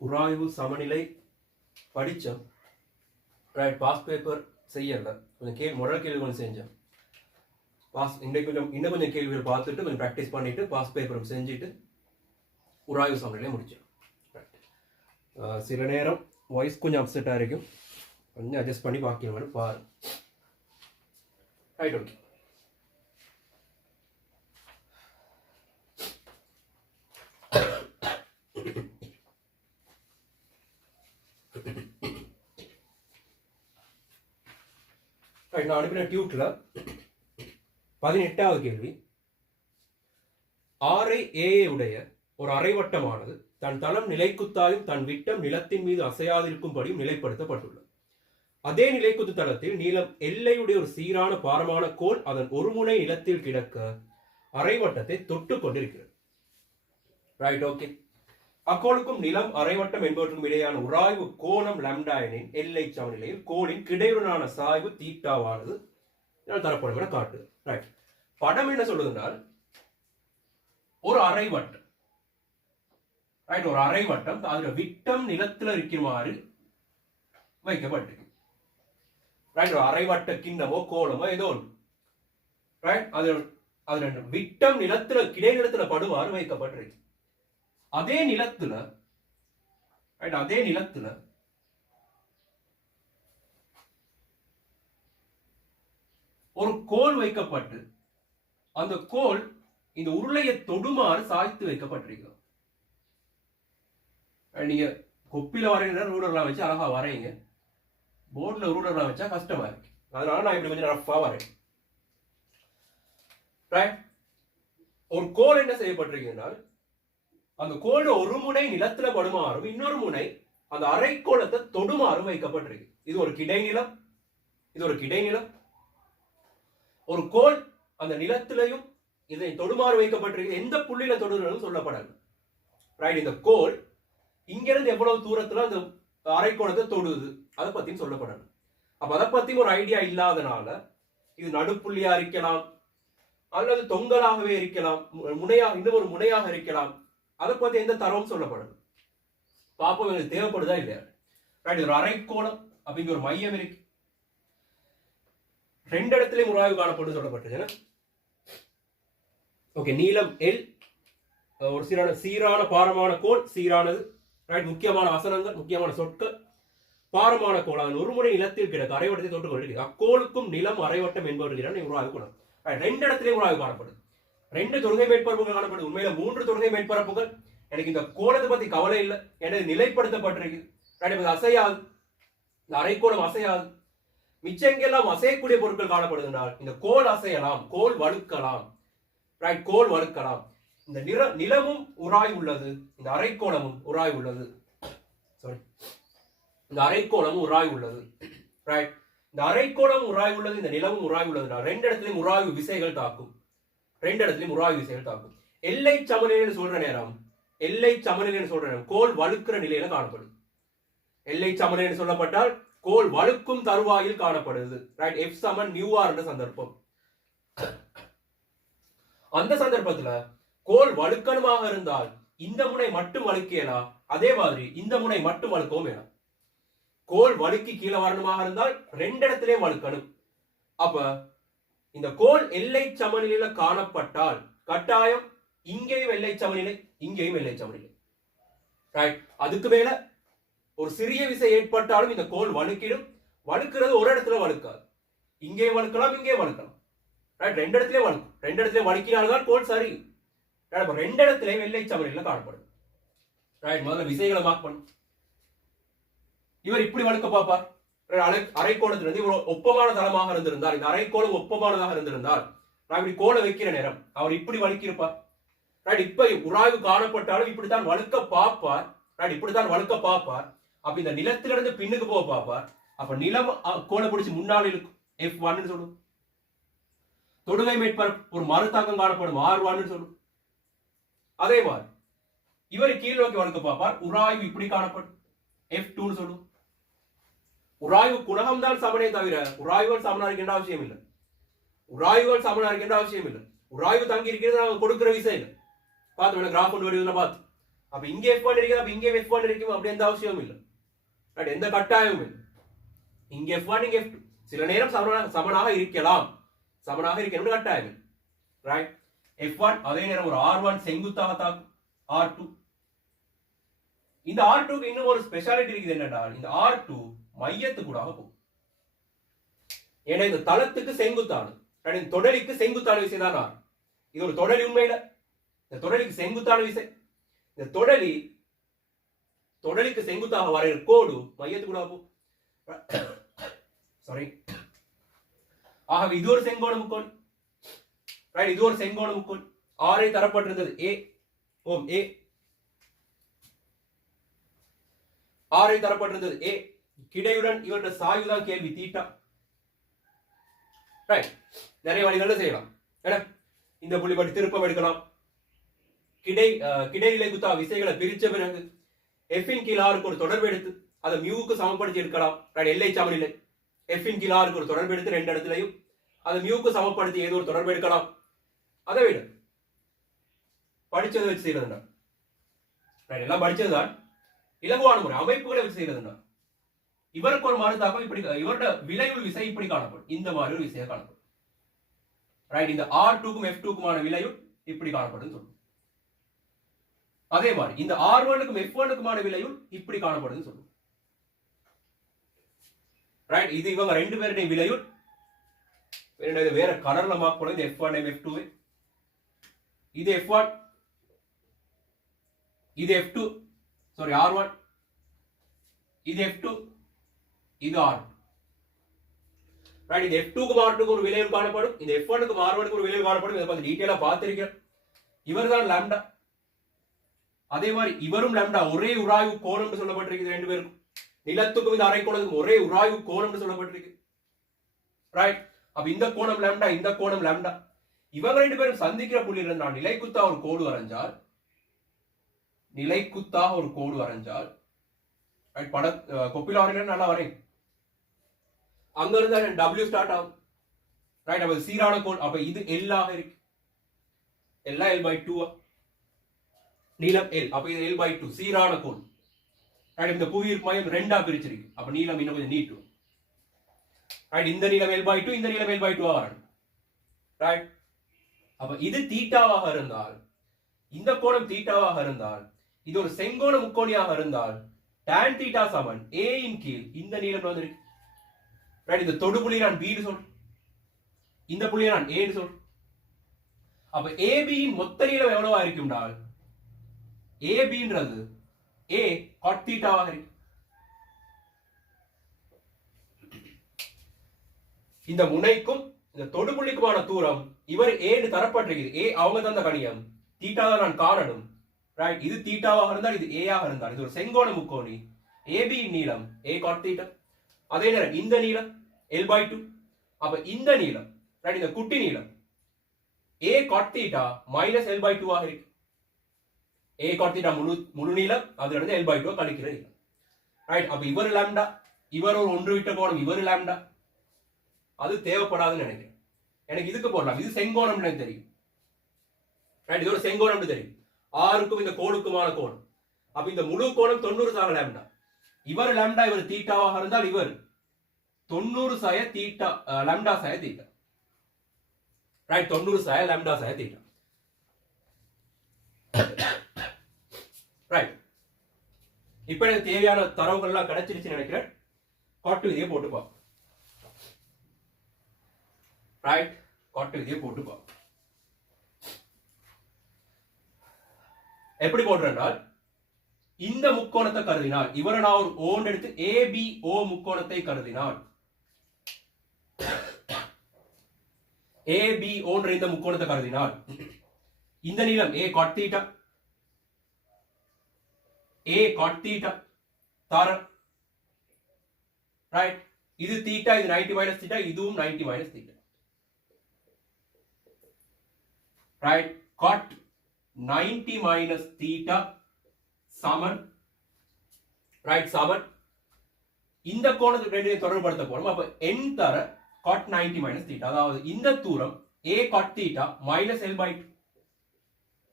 உராய்வு சமநிலை படித்தோம். ரைட், பாஸ் பேப்பர் செய்யலை, கொஞ்சம் முறை கேள்வி கொஞ்சம் செஞ்சேன். இன்றைக்கு இன்னும் கொஞ்சம் கேள்விகள் பார்த்துட்டு கொஞ்சம் ப்ராக்டிஸ் பண்ணிவிட்டு பாஸ் பேப்பரும் செஞ்சுட்டு உராய்வு சமநிலையை முடித்தோம். சில நேரம் வாய்ஸ் கொஞ்சம் அப்செட்டாக இருக்கும், கொஞ்சம் அட்ஜஸ்ட் பண்ணி பார்க்கணும் பாரு. Right, okay. நான் அனுப்பின டியூட்ல 18வது கேள்வி. RAA உடைய ஒரு அரைவட்டமானது தன் தளம் நிலைக்குத்தாயும் தன் விட்டம் நிலத்தின் மீது அசையாதிருக்கும்படியும் நிலைப்படுத்தப்பட்டுள்ளது. அதே நிலைக்குத்து தளத்தில் நீளம் எல்லையுடைய ஒரு சீரான பாரமான கோல் அதன் ஒரு முனை நிலத்தில் கிடக்க அரைவட்டத்தை தொட்டு கொண்டிருக்கிறது. Right, okay. அக்கோளுக்கும் நிலம் அரைவட்டம் என்பவற்றுக்கும் இடையான உராய்வு கோணம் லாம்டா எனின் எல்லை சமநிலையில் கோளின் கிடையுடனான சாய்வு தீட்டாவானது தரப்படும் காட்டு. ரைட், படம் என்ன சொல்லுதுனால் ஒரு அரைவட்டம். ரைட், ஒரு அரைவட்டம் அதுல விட்டம் நிலத்துல இருக்குமாறு வைக்கப்பட்டிருக்கு. ரைட், ஒரு அரைவட்ட கிண்ணமோ கோலமோ ஏதோ ஒன்று. ரைட், அதுல விட்டம் நிலத்துல கிடைநிலத்துல படுமாறு வைக்கப்பட்டிருக்கு. அதே நிலத்துல ஒரு கோல் வைக்கப்பட்டு அந்த கோல் இந்த உருளையை தொடுமாறு சாய்த்து வைக்கப்பட்டிருக்கு. நீங்க கொப்பில வரைகிற ரூலர்லாம் வச்சு அழகா வரைங்க, போர்டில் ரூலர்லாம் வச்சா கஷ்டமா இருக்கு. அதனால நான் இப்படி கொஞ்சம் ரஃபா வரையேன். ஒரு கோல் என்ன செய்யப்பட்டிருக்குன்னா அந்த கோல் ஒரு முனை நிலத்துல படுமாறும் இன்னொரு முனை அந்த அரைக்கோளத்தை தொடுமாறும் வைக்கப்பட்டிருக்கு. இது ஒரு கிடைநிலம், இது ஒரு கிடைநிலம். ஒரு கோல் அந்த நிலத்திலையும் இதை தொடுமாறு வைக்கப்பட்டிருக்கு. எந்த புள்ளியில தொடுகிறதும் சொல்லப்படாது. ரைட், இந்த கோல் இங்கிருந்து எவ்வளவு தூரத்துல அந்த அரைக்கோளத்தை தொடுது அதை பத்தியும் சொல்லப்படாது. அப்ப அதை பத்தி ஒரு ஐடியா இல்லாதனால இது நடுப்புள்ளியா இருக்கலாம் அல்லது தொங்கலாகவே இருக்கலாம், இன்னும் ஒரு முனையாக இருக்கலாம். அதை பத்தி எந்த தரவும் சொல்லப்படுது. பாப்போம் எனக்கு தேவைப்படுதா இல்லையா. ரைட், ஒரு அரைக்கோளம் அப்படிங்கிற ஒரு மையம் இருக்கு. ரெண்டு இடத்துலயும் உராய்வு காணப்படும் சொல்லப்பட்டிருக்கு. ஓகே, நீளம் எல், ஒரு சீரான பாரமான கோல், சீரானது. ரைட், முக்கியமான வசனங்கள், முக்கியமான சொற்கள். பாரமான கோல் அதன் ஒரு முறை நிலத்தில் கிடக்க அரைவட்டத்தை தொட்டு கொண்டிருக்கு. அக்கோளுக்கும் நிலம் அரைவட்டம் என்பவர்கள் உராய்வு குணம். ரெண்டு இடத்துலயும் உராய்வு காணப்படுது. ரெண்டு தொடுகை மேற்பரப்புகள் காணப்படுது. உண்மையில 3 தொடுகை மேற்பரப்புகள். எனக்கு இந்த கோலத்தை பத்தி கவலை இல்லை, எனக்கு நிலைப்படுத்தப்பட்டிருக்கு. அசையாது, இந்த அரைக்கோளம் அசையாது. மிச்சங்கெல்லாம் அசையக்கூடிய பொருட்கள் காணப்படுதுனால் இந்த கோல் அசையலாம், கோல் வழுக்கலாம். ரைட், கோல் வழுக்கலாம். இந்த நிலமும் உராய் உள்ளது, இந்த அரைக்கோளமும் உராய் உள்ளது. சாரி, இந்த அரைக்கோளமும் உராய் உள்ளது. ரைட், இந்த அரைக்கோளம் உராய் உள்ளது, இந்த நிலமும் உராய் உள்ளது. ரெண்டு இடத்துலயும் உராய்வு விசைகள் தாக்கும். ரெண்டு இடத்துலயும் உராய்வு விசைகள் தாக்கும். எல்லை சமநிலைன்னு சொல்ற நேரம் கோல் வழுக்கிற நிலையில காணப்படுது. எல்லை சமநிலைன்னு சொல்லப்பட்டால் கோல் வழுக்கும் தருவாயில் காணப்படுது. ரைட், F = μr என்ற சந்தர்ப்பம். அந்த சந்தர்ப்பத்துல கோல் வழுக்கணுமாக இருந்தால் இந்த முனை மட்டும் வழுக்கியலாம், அதே மாதிரி இந்த முனை மட்டும் வழுக்கவும் வேணும். கோல் வழுக்கி கீழே வரணுமாக இருந்தால் ரெண்டு இடத்திலே வழுக்கணும். அப்ப இந்த கோல் எல்லை சமநிலையில காணப்பட்டால் கட்டாயம் இங்கேயும் எல்லை சமநிலை, இங்கேயும் எல்லை சமநிலை. ரைட், அதுக்கு மேல ஒரு சிறிய விசை ஏற்பட்டாலும் இந்த கோல் வழுக்கிடும். வழுக்கிறது ஒரு இடத்துல வழுக்காது, இங்கே வழுக்கலாம், இங்கே வழுக்கலாம். ரைட், ரெண்டு இடத்துல வழுக்கும். ரெண்டு இடத்துல வழுக்கினால்தான் கோல் சரி. ரெண்டு இடத்துல எல்லை சமநிலையில காணப்படும். ரைட், முதல்ல விசைகளை மார்க் பண்ணும். இவர் இப்படி வழுக்க பார்ப்பார். அரைக்கோளத்திலிருந்து இவர் ஒப்பமான தளமாக இருந்திருந்தால், இந்த அரைக்கோளம் ஒப்பமானதாக இருந்திருந்தால், நான் இப்படி கோலை வைக்கிற நேரம் அவர் இப்படி வழுக்கியிருப்பார். ரைட், இப்ப உராய்வு காணப்பட்டாலும் இப்படித்தான் வழுக்க பார்ப்பார். ரைட், இப்படித்தான் வழுக்க பார்ப்பார். அப்ப இந்த நிலத்திலிருந்து பின்னுக்கு போக பார்ப்பார். அப்ப நிலம் கோலை பிடிச்சு முன்னால் இருக்கும், F1 சொல்லும். தொடுகை மேற்பரப்பு ஒரு மறுதாக்கம் காணப்படும், R1 சொல்லும். அதே மாதிரி இவர் கீழ் நோக்கி வழுக்க பார்ப்பார், உராய்வு இப்படி காணப்படும், F2 சொல்லும். உராய்வு குணகம் தான் சமனே தவிர உராய்வுகள் சமனா இருக்கின்ற அவசியம் இல்லை. உராய்வுகள் சமனா இருக்கின்ற அவசியம் இல்லை. உராய்வு தங்கி இருக்கிறது நாங்கள் கொடுக்கிற விசை இல்லை. பார்த்து கிராஃப் ஒன்று வடிவில் பார்த்து அப்ப இங்க F1 இருக்கு, அப்ப இங்கே F1 இருக்கும், அப்படி எந்த அவசியமும் இல்லை. ரைட், எந்த கட்டாயமும் இல்லை. இங்க F1 இங்க F2 சில நேரம் சமனாக இருக்கலாம், சமனாக இருக்கணும் கட்டாயம். ரைட், F1 அதே நேரம் ஒரு R1 செங்குத்தாக தாக்கும், R2. இந்த R2க்கு இன்னும் ஒரு ஸ்பெஷாலிட்டி இருக்குது என்னன்னா, இந்த R2 மையத்துக்கூடாக போகும். ஏன்னா இந்த தளத்துக்கு செங்குத்தானது, இந்த தொடலிக்கு செங்குத்தான விசை தான் R. இது ஒரு தொடலி உண்மையில, இந்த தொடலிக்கு செங்குத்தான விசை. இந்த தொடலிக்கு செங்குத்தாக வரைகிற கோடு மையத்துக்கூடாக போகும். சாரி. ஆகவே இது ஒரு செங்கோண முக்கோண். ரைட், இது ஒரு செங்கோண முக்கோண். R தரப்பட்டிருந்தது A, Om A. R தரப்பட்டிருந்தது A, கிடையுடன் இவருடைய சாய்வு தான் கேள்வி, தீட்டா. ரைட், நிறைய வழிகள்ல செய்யலாம். ஏன்னா இந்த புள்ளி படி திருப்பம் எடுக்கலாம். கிடைநிலை குத்தா விசைகளை பிரிச்ச பிறகு F இன் கீழ் R ஒரு தொடர்பு எடுத்து அதை மியூவுக்கு சமப்படுத்தி எடுக்கலாம். ரைட், எல்லை சமநிலை. F இன் கீழ் R ஒரு தொடர்பு எடுத்து ரெண்டு இடத்துலையும் அதை மியூவுக்கு சமப்படுத்தி ஏதோ ஒரு தொடர்பு எடுக்கலாம். அதை விட படிச்சதை வச்சு செய்யறதுண்டா. ரைட், எல்லாம் படிச்சதுதான். இலகுவான முறை அமைப்புகளை வச்சு செய்யறதுண்டா. இவருக்கு ஒரு மறுதாக்கம் இப்படி, இவரோட விளைவு விசை இப்படி காணப்படும், இந்த மாதிரி ஒரு விசையா காணப்படும். ரைட், இந்த R2க்கும் F2க்குமான விளைவு இப்படி காணப்படும் சொல்லுவோம். அதே மாதிரி இந்த R1க்கும் F1க்குமான விளைவு இப்படி காணப்படுதுன்னு சொல்லுவோம். ரைட், இது இவங்க ரெண்டு பேருடைய விளைவு. வேற கலர்ல மார்க் பண்ண, இது F1 F2. இது F1, இது F2, சாரி R1, இது F2, இது R. ரைட், இது F2க்கு R2க்கு ஒரு விளைவு காணப்படும், இந்த F1க்கு R1க்கு ஒரு விளைவு காணப்படும். இதை கொஞ்சம் டீடைலா பார்த்திருக்கிறேன். இவர் தான் லாம்டா. அதே மாதிரி இவரும் லாம்டா. ஒரே உராய்வு கோணம் சொல்லப்பட்டிருக்கு ரெண்டு பேருக்கும். நிலத்துக்கும் இந்த அரைக்கோணத்துக்கும் ஒரே உராய்வு கோணம் சொல்லப்பட்டிருக்கு. ரைட், அப்ப இந்த கோணம் லாம்டா, இந்த கோணம் லாம்டா. இவங்க ரெண்டு பேரும் சந்திக்கிற புள்ளியில நான் நிலைக்குத்தா ஒரு கோடு வரைஞ்சால், நிலைக்குத்தாக ஒரு கோடு வரைஞ்சால், பட கொப்பில வரையில நல்லா வரையும். அங்க இருந்தா W ஸ்டார்ட் ஆகும். ரைட், அப்ப சீரான கோடு. அப்ப இது L ஆக இருக்கு, எல்லாம் L/2 நீளம் L. அப்ப இது L/2 சீரான கோடு. ரைட், இந்த புவியீர்ப்பு மையம் ரெண்டா பிரிச்சிருக்கு. அப்ப நீளம் இன்னும் கொஞ்சம் நீட்டும். ரைட், இந்த நீளம் L/2, இந்த நீளம் L/2 வரணும். ரைட், அப்ப இது தீட்டாவாக இருந்தால், இந்த கோணம் தீட்டாவாக இருந்தால், இது ஒரு செங்கோண முக்கோணியாக இருந்தால் tan தீட்டா சமன் A இன் கீழ் இந்த நீளம் வந்திருக்கு. ரைட், இந்த தொடுபுள்ளி நான் B ன்னு சொல்றேன், இந்த புள்ளியை நான் A ன்னு சொல்றேன். அப்ப AB இன் மொத்த நீளம் எவ்வளவா இருக்கும்னால், ABன்றது A cot தீட்டாவாக இருக்கு. இந்த முனைக்கும் இந்த தொடுபுள்ளிக்குமான தூரம் இவர் A ன்னு தரப்பட்டிருக்குது. A அவங்க தந்த கணியம், தீட்டா தான் நான் காணணும். ரைட், இது தீட்டாவாக இருந்தால், இது A ஆக இருந்தால், இது ஒரு செங்கோண முக்கோணி. AB இன் நீளம் A cot தீட்டா. அதே நேரம் இந்த நீளம் L/2. அப்ப இந்த நீளம், ரைட், இந்த குட்டி நீளம் A cot theta minus L/2 ஆக இருக்கு. A cot தீட்டா முழு நீளம், அதுல இருந்து L/2 கழிக்கிற நீளம். ரைட், அப்ப இவர் லாம்டா, இவர் ஒரு ஒன்று விட்ட கோணம், இவர் லாம்டா. அது தேவைப்படாதுன்னு நினைக்கிறேன். எனக்கு இதுக்கு போடலாம், இது செங்கோணம் எனக்கு தெரியும். ரைட், இது ஒரு செங்கோணம் தெரியும். ஆறுக்கும் இந்த கோணுக்குமான கோணம். அப்ப இந்த முழு கோணம் 90 சாக லாம்டா. இவர் லாம்டா, இவர் தீட்டாவாக இருந்தால் இவர் 90 சாய தீட்டா, லாம்டா சாய தீட்டா. ரைட், 90 சாய லாம்டா சாய தீட்டா. ரைட், இப்ப எனக்கு தேவையான தரவுகள் எல்லாம் கிடைச்சிருச்சு நினைக்கிறேன். காட்டு விதியை போட்டுப்பா. ரைட், காட்டு விதியை போட்டுப்பா. எப்படி போடுறேன்னால், இந்த முக்கோணத்தை கருதினால், இவரை நான் ஒரு ஓன் எடுத்து ABO முக்கோணத்தை கருதினால், ABO இந்த முக்கோணத்தை கருதினால், இந்த நீளம் A cot theta, A cot theta தாரம். ரைட், இது தீட்டா, இது 90 மைனஸ் தீட்டா, இதுவும் 90 minus theta. Right, cot 90 minus theta சமன், ரைட், சமன் இந்த கோணத்துக்கு ரெண்டையும் தொடர்புபடுத்த போறோம். அப்ப n தர cot 90 minus theta, அதாவது இந்த தூரம் A cot theta minus L/2.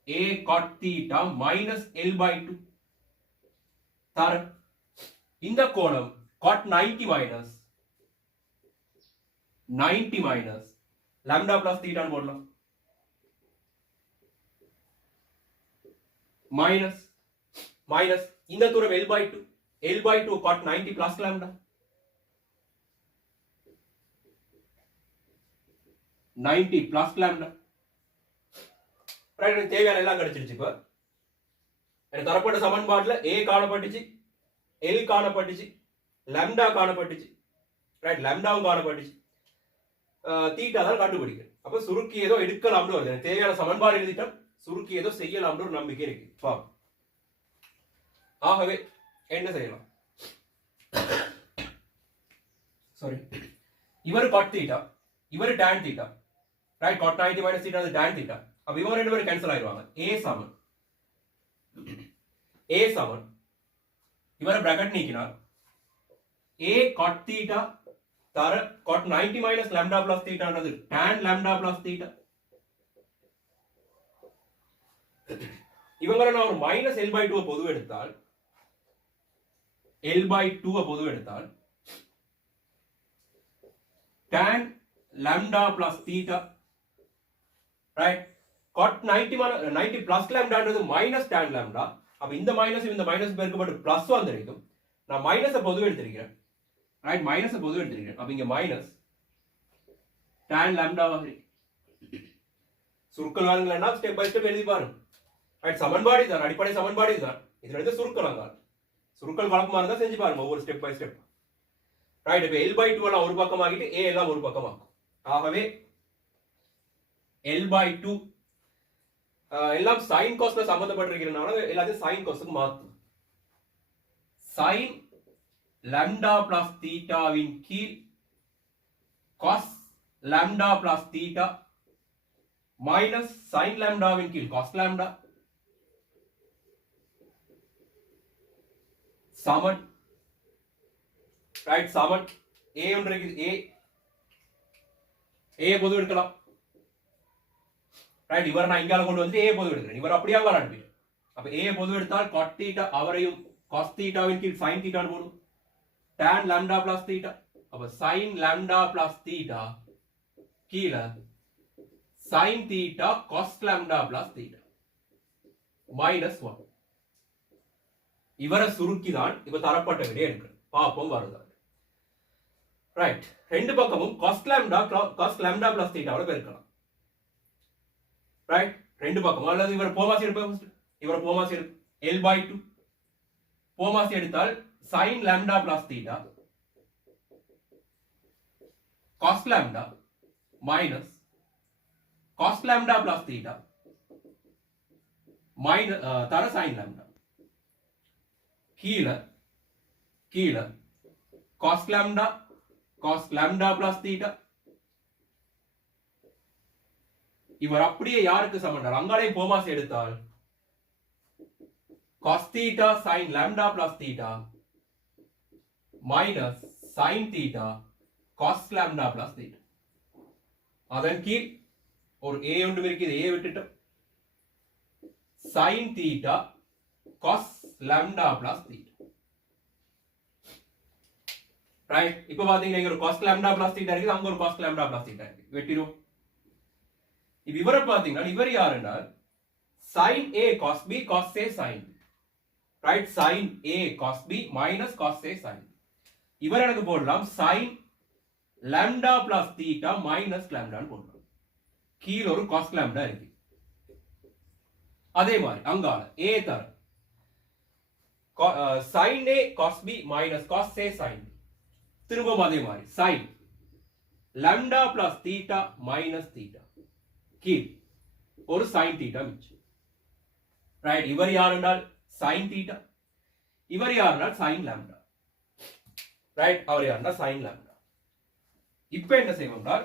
a cot theta minus L by 2 தர இந்த கோணம் cot 90 minus lambda plus theta போடலாம் minus இந்த தூரம் L by 2 cot 90 plus lambda 90 plus lambda right எனக்கு தேவையான எல்லாம் கிடைச்சிருச்சு இப்ப எனக்கு தரப்பட்ட சமன்பாட்டுல a காணப்பட்டுச்சு L காணப்பட்டுச்சு lambda காணப்பட்டுச்சு ரைட் lambdaவும் காணப்பட்டுச்சு தீட்டா தான் கண்டுபிடிக்கணும் அப்ப சுருக்கி ஏதோ எடுக்கலாம்னு வருது எனக்கு தேவையான சமன்பாடு எழுதிட்டோம் சுருக்கி ஏதோ செய்யலாம்னு ஒரு நம்பிக்கை இருக்கு ஆகவே என்ன செய்யலாம் சாரி இவர் cot theta இவர் tan theta right cot 90 minus theta அது tan theta அப்ப இவங்க ரெண்டு பேரும் கேன்சல் ஆயிடுவாங்க a சமன் இவரை பிராக்கெட் நீக்கினார் a cot theta தர cot 90 minus lambda plus theta ன்றது tan lambda plus theta இவங்களை நான் ஒரு minus L by 2 பொது எடுத்தால் L by 2 பொது எடுத்தால் tan lambda plus theta right cot 90 plus lambda ன்றது minus tan lambda அப்ப இந்த மைனஸ் இந்த மைனஸ் பெருக்கப்பட்டு பிளஸ் வந்திருக்கும் நான் மைனஸை பொது எடுத்திருக்கிறேன் ரைட் மைனஸை பொது எடுத்திருக்கிறேன் அப்ப இங்க மைனஸ் tan lambda வகை சுருக்கல் வாங்கலன்னா ஸ்டெப் பை ஸ்டெப் எழுதி பாருங்க ரைட் சமன்பாடு தான் அடிப்படை சமன்பாடு தான் இதுல இருந்து சுருக்கல் வாங்க சுருக்கல் வழக்கமா இருந்தா செஞ்சு பாருங்க ஒவ்வொரு ஸ்டெப் பை ஸ்டெப் ரைட் இப்ப L by 2 எல்லாம் ஒரு பக்கம் ஆகிட்டு a எல்லாம் ஒரு பக்கம் ஆகும் ஆகவே L by 2 எல்லாம் sin cosல சம்பந்தப்பட்டிருக்கிறனால எல்லாத்தையும் sin cosக்கு மாத்தும் sin lambda plus theta வின் கீழ் cos lambda plus theta minus sin lambda வின் கீழ் cos lambda சமன் ரைட் சமன் a ஒன்று இருக்குது a பொது எடுக்கலாம் ரைட் இவர் நான் இங்கால கொண்டு வந்து a பொது எடுக்கிறேன் இவர் அப்படியே அங்க அனுப்பிட்டேன் அப்ப a பொது எடுத்தால் cot theta அவரையும் cos theta வின் கீழ் sin theta ன்னு போடும் tan lambda plus theta அப்ப sin lambda plus theta கீழ sin theta cos lambda plus theta minus 1 இவரை சுருக்கி தான் இப்ப தரப்பட்ட விடை எடுக்கிறேன் பாப்போம் வருதா ரைட் ரெண்டு பக்கமும் cos lambda plus theta வோட பெருக்கலாம் ரைட் ரெண்டு பக்கம் அல்லது இவர் போமாசி எடுப்போம் இவர் போமாசி எடுப்போம் L by 2 போமாசி எடுத்தால் sin lambda plus theta cos lambda minus cos lambda plus theta minus தர sin lambda கீழ cos lambda plus theta இவர் அப்படியே யாருக்கு சமன்றார் அங்காலே போமாசி எடுத்தால் cos theta sin lambda plus theta minus sin theta cos lambda plus theta அதன் கீழ் ஒரு a ஒன்று இருக்குது a விட்டுட்டோம் sin theta cos lambda plus theta right இப்போ பாத்தீங்கன்னா இங்க ஒரு cos lambda plus theta இருக்குது அங்க ஒரு cos lambda plus theta இருக்கு வெட்டிரோம் இப்ப இவரை பாத்தீங்கன்னா இவர் யாருன்னா sin a cos b cos a sin right sin a cos b minus cos a sin இவர் எனக்கு போடலாம் sin lambda plus theta minus lambda ன்னு போடலாம் கீழ ஒரு cos lambda இருக்கு அதே மாதிரி அங்கால a தர sin a cos b minus cos a sin திரும்பவும் அதே மாதிரி sin lambda plus theta minus theta கீழ் ஒரு sin theta மிச்சம் ரைட் இவர் யார் என்றால் sin theta இவர் யார் என்றால் sin lambda ரைட் அவர் யார் என்றால் sin lambda இப்போ என்ன செய்வோம் என்றால்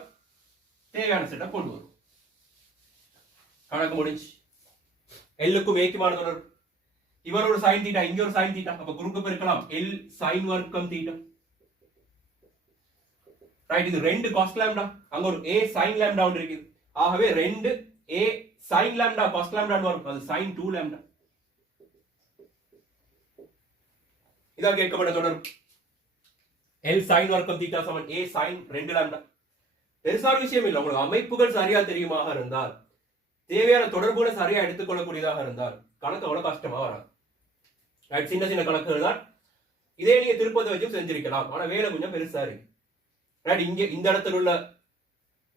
தேவையான செட்டப் கொண்டு வரும் கணக்கு முடிஞ்சு எல்லுக்கும் ஏக்குமான தொடர் இவர் ஒரு sin theta இங்க ஒரு sin theta அப்ப குறுக்கு பெருக்கலாம் L sin வர்க்கம் theta ரைட் இது ரெண்டு cos lambda அங்க ஒரு a sin lambda ஒன்று இருக்குது ஆகவே ரெண்டு a sin lambda cos lambda வரும், அது sin 2 lambda. இதான் கேட்கப்பட்ட தொடர்பு. L sin வர்க்கம் theta Saman A sin 2 lambda. பெருசான விஷயம் இல்லை, உங்களுக்கு அமைப்புகள் சரியா தெரியுமாக இருந்தால், தேவையான தொடர்புகளை சரியா எடுத்துக்கொள்ளக்கூடியதாக இருந்தால் கணக்கு அவ்வளவு கஷ்டமா வராது. சின்ன சின்ன கணக்குகள் தான், இதே நீங்க திருப்பதி வச்சும் செஞ்சிருக்கலாம், ஆனா வேலை கொஞ்சம் பெருசா இருக்கு. இங்க இந்த இடத்துல உள்ள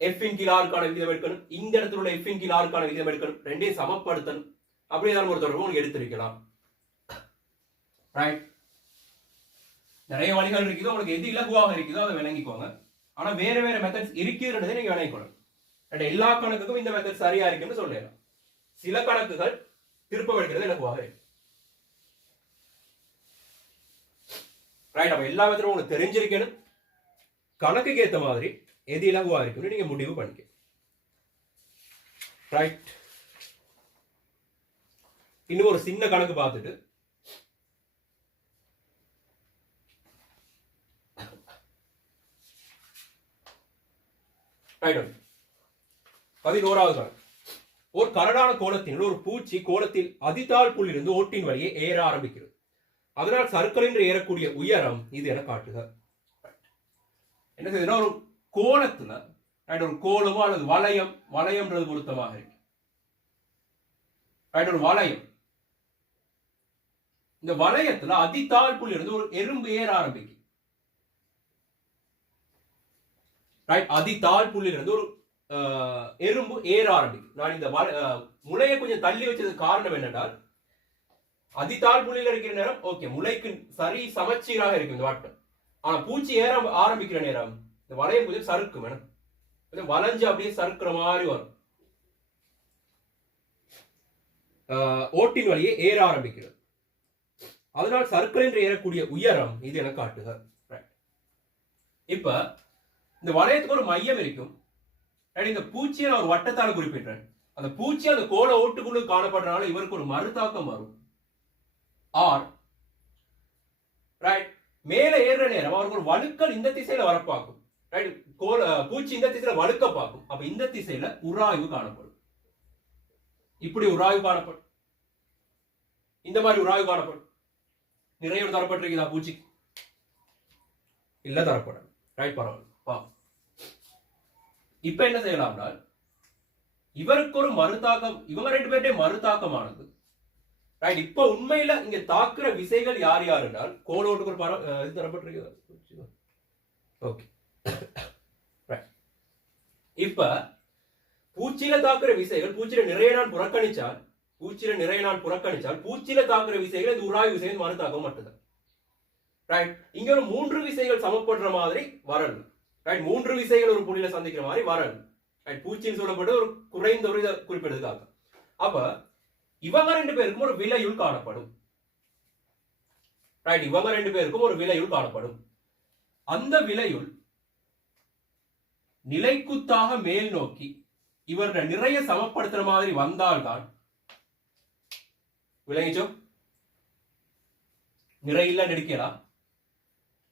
F இன் கீழ் ஆருக்கான விகிதம் எடுக்கணும், இந்த இடத்துல உள்ள F இன் கீழ் ஆருக்கான விகிதம் எடுக்கணும், ரெண்டையும் சமப்படுத்தணும். அப்படியே ஒரு தொடர்பு உங்களுக்கு எடுத்திருக்கலாம். நிறைய வழிகள் இருக்குதோ, உங்களுக்கு எது இலகுவாக இருக்குதோ அதை விளங்கிக்கோங்க. ஆனா வேற வேற மெத்தட்ஸ் இருக்குன்றதை நீங்க விளங்கிக்கணும். எல்லா கணக்குக்கும் இந்த மெத்தட் சரியா இருக்குன்னு சொல்லலாம். சில கணக்குகள் திருப்ப எடுக்கிறது இலகுவாக இருக்கு. அப்ப எல்லா மெத்தடும் உங்களுக்கு தெரிஞ்சிருக்கணும். கணக்குக்கு ஏற்ற மாதிரி எது இலகுவா இருக்குன்னு நீங்க முடிவு பண்ணிக்க. ரைட், இன்னும் ஒரு சின்ன கணக்கு பார்த்துட்டு ரைட் 11வது கணக்கு. ஒரு கரடான கோலத்தினுள் ஒரு பூச்சி கோலத்தில் அதிதாழ் புள்ளிலிருந்து ஓட்டின் வழியே ஏற ஆரம்பிக்கிறது. அதனால் சர்க்கிள் ஏறக்கூடிய உயரம் இது என காட்டுக. என்ன செய்யுதுன்னா, ஒரு கோலத்துல ஒரு கோலமோ அல்லது வளையம், வளையம்ன்றது பொருத்தமாக இருக்கு. ஒரு வளையம், இந்த வளையத்துல அதிதாழ் புள்ளிலிருந்து ஒரு எறும்பு ஏற ஆரம்பிக்கும். அதிதாழ் புள்ளிலிருந்து ஒரு எறும்பு ஏற ஆரம்பிக்கும். நான் இந்த முளையை கொஞ்சம் தள்ளி வச்சதுக்கு காரணம் என்னென்றால், அதிதாழ் புள்ளியில் இருக்கிற நேரம் ஓகே, முளைக்கு சரி சமச்சீராக இருக்கும் இந்த வாட்டம். ஆனா பூச்சி ஏற ஆரம்பிக்கிற நேரம் இந்த வளையம் கொஞ்சம் சறுக்கும், கொஞ்சம் வளைஞ்சு அப்படியே சறுக்குற மாதிரி வரும். ஓட்டின் வழியே ஏற ஆரம்பிக்கிறது. அதனால் சர்க்கிள் என்று ஏறக்கூடிய உயரம் இது என காட்டுக. இப்ப இந்த வளையத்துக்கு ஒரு மையம் இருக்கும். இந்த பூச்சியை நான் ஒரு வட்டத்தால் குறிப்பிட்டேன். அந்த பூச்சி அந்த கோல ஓட்டுக்குள்ள காணப்படுறதுனால இவருக்கு ஒரு மறுதாக்கம் வரும் R. ரைட், மேல ஏறுற நேரம் அவருக்கு ஒரு வழுக்கல் இந்த திசையில வரப்பாக்கும். ரைட், பூச்சி இந்த திசையில வழுக்க பார்க்கும். அப்ப இந்த திசையில உராய்வு காணப்படும். இப்படி உராய்வு காணப்படும், இந்த மாதிரி உராய்வு காணப்படும். நிறைய தரப்பட்டிருக்குதா பூச்சி? இல்ல தரப்படும். ரைட், பரவாயில்ல. இப்ப என்ன செய்யலாம்னா, இவருக்கு ஒரு மறுதாக்கம், இவங்க ரெண்டு பேருடைய மறுதாக்கமானது. ரைட், இப்ப உண்மையில இங்க தாக்குற விசைகள் யார் யார் என்றால், கோலோட்டுக்கு ஒரு இது தரப்பட்டிருக்கு. ஓகே, இப்ப பூச்சியில தாக்குற விசைகள், பூச்சியில நிறைய நாள் புறக்கணிச்சால், பூச்சியில தாக்குற விசைகள் இந்த உராய்வு விசைகள் மறுதாக்கம் மட்டும்தான். ரைட், இங்க ஒரு 3 விசைகள் சமப்படுற மாதிரி வரணும். ரைட், 3 விசைகள் ஒரு புள்ளியில சந்திக்கிற மாதிரி வரணும். ரைட், பூச்சின்னு சொல்லப்பட்டு ஒரு குறைந்த ஒரு இதை குறிப்பிடுறதுக்காக. அப்ப இவங்க ரெண்டு பேருக்கும் ஒரு விலையுள் காணப்படும். ரைட், இவங்க ரெண்டு பேருக்கும் ஒரு விலையுள் காணப்படும். அந்த விலையுள் நிலைக்குத்தாக மேல் நோக்கி இவர நிறைய சமப்படுத்துற மாதிரி வந்தால்தான் விளங்கிச்சோ. நிறைய இல்ல நெடுக்கலாம்.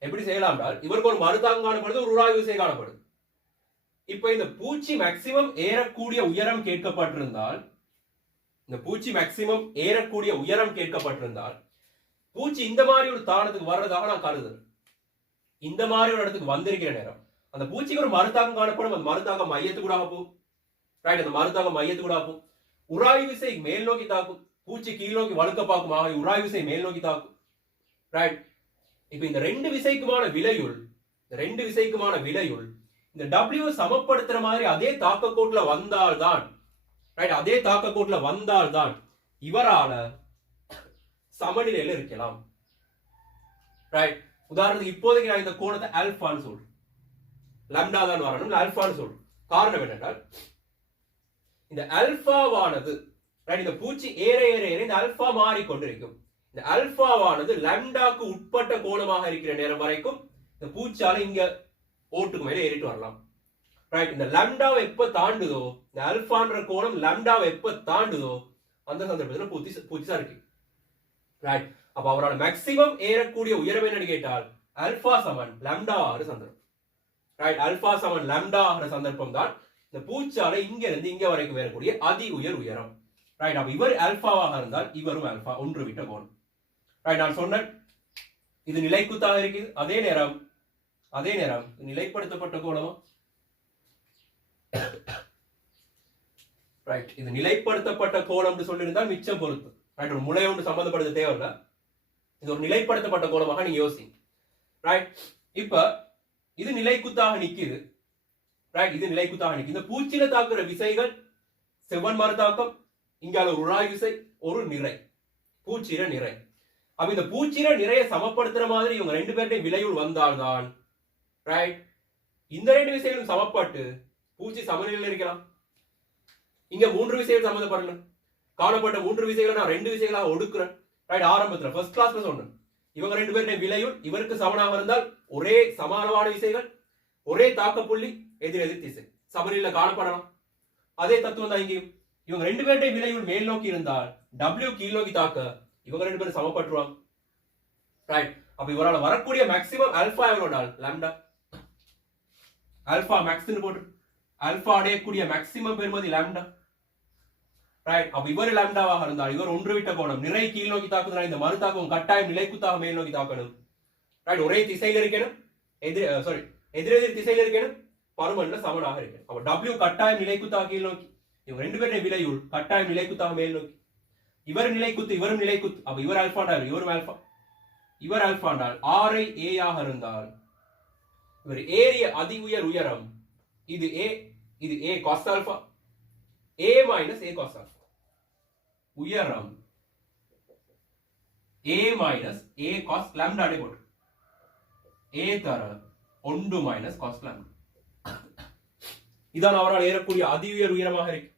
எப்படி செய்யலாம் என்றால், இவருக்கு ஒரு மறுதாக்கம் காணப்படுது, ஒரு உராய்வு விசை காணப்படுது. இப்ப இந்த பூச்சி மேக்சிமம் ஏறக்கூடிய உயரம் கேட்கப்பட்டிருந்தால், பூச்சி இந்த மாதிரி ஒரு தானத்துக்கு வர்றதாக நான் கருதுறேன். இந்த மாதிரி ஒரு இடத்துக்கு வந்திருக்கிற நேரம் அந்த பூச்சிக்கு ஒரு மறுதாக்கம் காணப்படும். அந்த மறுதாக்கம் மையத்துக்கூடாக போகும். ரைட், அந்த மறுதாக்கம் மையத்துக்கூடாக போகும். உராய்வு விசை மேல் நோக்கி தாக்கும். பூச்சி கீழ் நோக்கி வழுக்க பார்க்கும். ஆக உராய்வு விசை மேல் நோக்கி தாக்கும். ரைட், இப்ப இந்த ரெண்டு விசைக்குமான விலையுள் இந்த W சமப்படுத்துற மாதிரி அதே தாக்க கோட்ல வந்தால்தான், ரைட், அதே தாக்க கோட்ல வந்தால்தான் இவரால சமநிலையில இருக்கலாம். ரைட், உதாரணத்துக்கு இப்போதைக்கு நான் இந்த கோணத்தை ஆல்பான்னு சொல்றேன். லம்டா தான் வரணும், ஆல்பான்னு சொல்றேன். காரணம் என்னென்றால், இந்த ஆல்பாவானது ரைட், இந்த பூச்சி ஏற ஏற ஏற இந்த ஆல்பா மாறிக்கொண்டிருக்கும். இந்த ஆல்பாவானது லம்டாக்கு உட்பட்ட கோணமாக இருக்கிற நேரம் வரைக்கும் இந்த பூச்சால இங்க ஓட்டுக்கு மேல ஏறிட்டு வரலாம். ரைட், இந்த லம்டாவை எப்ப தாண்டுதோ, இந்த ஆல்பான்ற கோணம் லம்டாவை எப்ப தாண்டுதோ அந்த சந்தர்ப்பத்தில் பூச்சி இருக்கு. ரைட், அப்ப அவரால் மேக்சிமம் ஏறக்கூடிய உயரம் என்னன்னு கேட்டால் ஆல்பா சமன் லம்டா ஆகிற சந்தர்ப்பம். ரைட், ஆல்பா சமன் லம்டா ஆகிற சந்தர்ப்பம் தான் இந்த பூச்சாலை இங்க இருந்து இங்க வரைக்கும் வரக்கூடிய அதி உயர் உயரம். ரைட். அப்ப இவர் ஆல்பாவாக இருந்தால் இவரும் ஆல்பா, ஒன்று விட்ட கோணம். ரைட். நான் சொன்னேன் இது நிலைக்குத்தாக இருக்குது. அதே நேரம் நிலைப்படுத்தப்பட்ட கோணம். ரைட். இது நிலைப்படுத்தப்பட்ட கோணம் சொல்லியிருந்தால் மிச்சம் பொறுத்து. ரைட். ஒரு முனை ஒன்று சம்பந்தப்படுத்த தேவையில்லை. இது ஒரு நிலைப்படுத்தப்பட்ட கோணமாக நீங்க யோசி. ரைட். இப்ப இது நிலைக்குத்தாக நிக்குது. ரைட். இது நிலைக்குத்தாக நிக்குது. இந்த பூச்சில தாக்குற விசைகள் செவ்வன் மறுதாக்கம், இங்கால ஒரு உராய் விசை, ஒரு நிறை, பூச்சிர நிறை. அப்ப இந்த பூச்சிர நிறைய சமப்படுத்துற மாதிரி இவங்க ரெண்டு பேருடைய விளைவுள் வந்தால்தான் ரைட் இந்த ரெண்டு விசைகளும் சமப்பட்டு பூச்சி சமநிலையில் இருக்கலாம். இங்க மூன்று விசைகள் சம்பந்தப்படல. காணப்பட்ட மூன்று விசைகளை நான் ரெண்டு விசைகளாக ஒடுக்குறேன். ரைட். ஆரம்பத்துல ஃபர்ஸ்ட் கிளாஸ்ல சொன்னேன் இவங்க ரெண்டு பேருடைய விளைவுள் இவருக்கு சமனாக இருந்தால் ஒரே சமானமான விசைகள், ஒரே தாக்க புள்ளி, எதிர் திசை சமநிலையில காணப்படலாம். அதே தத்துவம் தான் இங்கேயும். இவங்க ரெண்டு பேருடைய விளைவுள் மேல் நோக்கி இருந்தால் W கீழ் நோக்கி தாக்க இவங்க ரெண்டு பேரும் சமப்பட்டுருவாங்க. ரைட். அப்ப இவரால் வரக்கூடிய மேக்ஸிமம் ஆல்பா எவ்வளவு? லாம்டா. ஆல்பா மேக்ஸ் போட்டு ஆல்பா அடையக்கூடிய மேக்ஸிமம் பெறுமதி லாம்டா. ரைட். அப்ப இவர் லாம்டாவாக இருந்தால் இவர் ஒன்று விட்ட கோணம் நிறை கீழ் நோக்கி தாக்குதல், இந்த மறு தாக்கம் கட்டாயம் நிலைக்குத்தாக மேல் நோக்கி தாக்கணும். ரைட். ஒரே திசையில் இருக்கணும், எதிரெதிர் திசையில் இருக்கணும், பருமன்ல சமனாக இருக்கணும். அப்ப W கட்டாயம் நிலைக்குத்தாக கீழ் நோக்கி, இவங்க ரெண்டு பேருடைய விளைவுள் கட்டாயம் நிலைக்குத்தாக மேல் நோக்கி. இவர் நிலைக்குத்து இவரும் நிலைக்குத்து. அப்ப இவர் ஆல்பாண்டால் இவரும் ஆல்பா, இவர் ஆல்பாண்டால் ஆரை ஏ ஆக இருந்தால் இவர் ஏரிய அதி உயர் உயரம் இது ஏ, இது ஏ காஸ் ஆல்பா, ஏ மைனஸ் ஏ காஸ் ஆல்பா. உயரம் ஏ மைனஸ் ஏ காஸ் லாம்டா அடை போட்டு ஏ தர ஒன்று மைனஸ் காஸ் லாம்டா. இதான் அவரால் ஏறக்கூடிய அதி உயர் உயரமாக இருக்கு.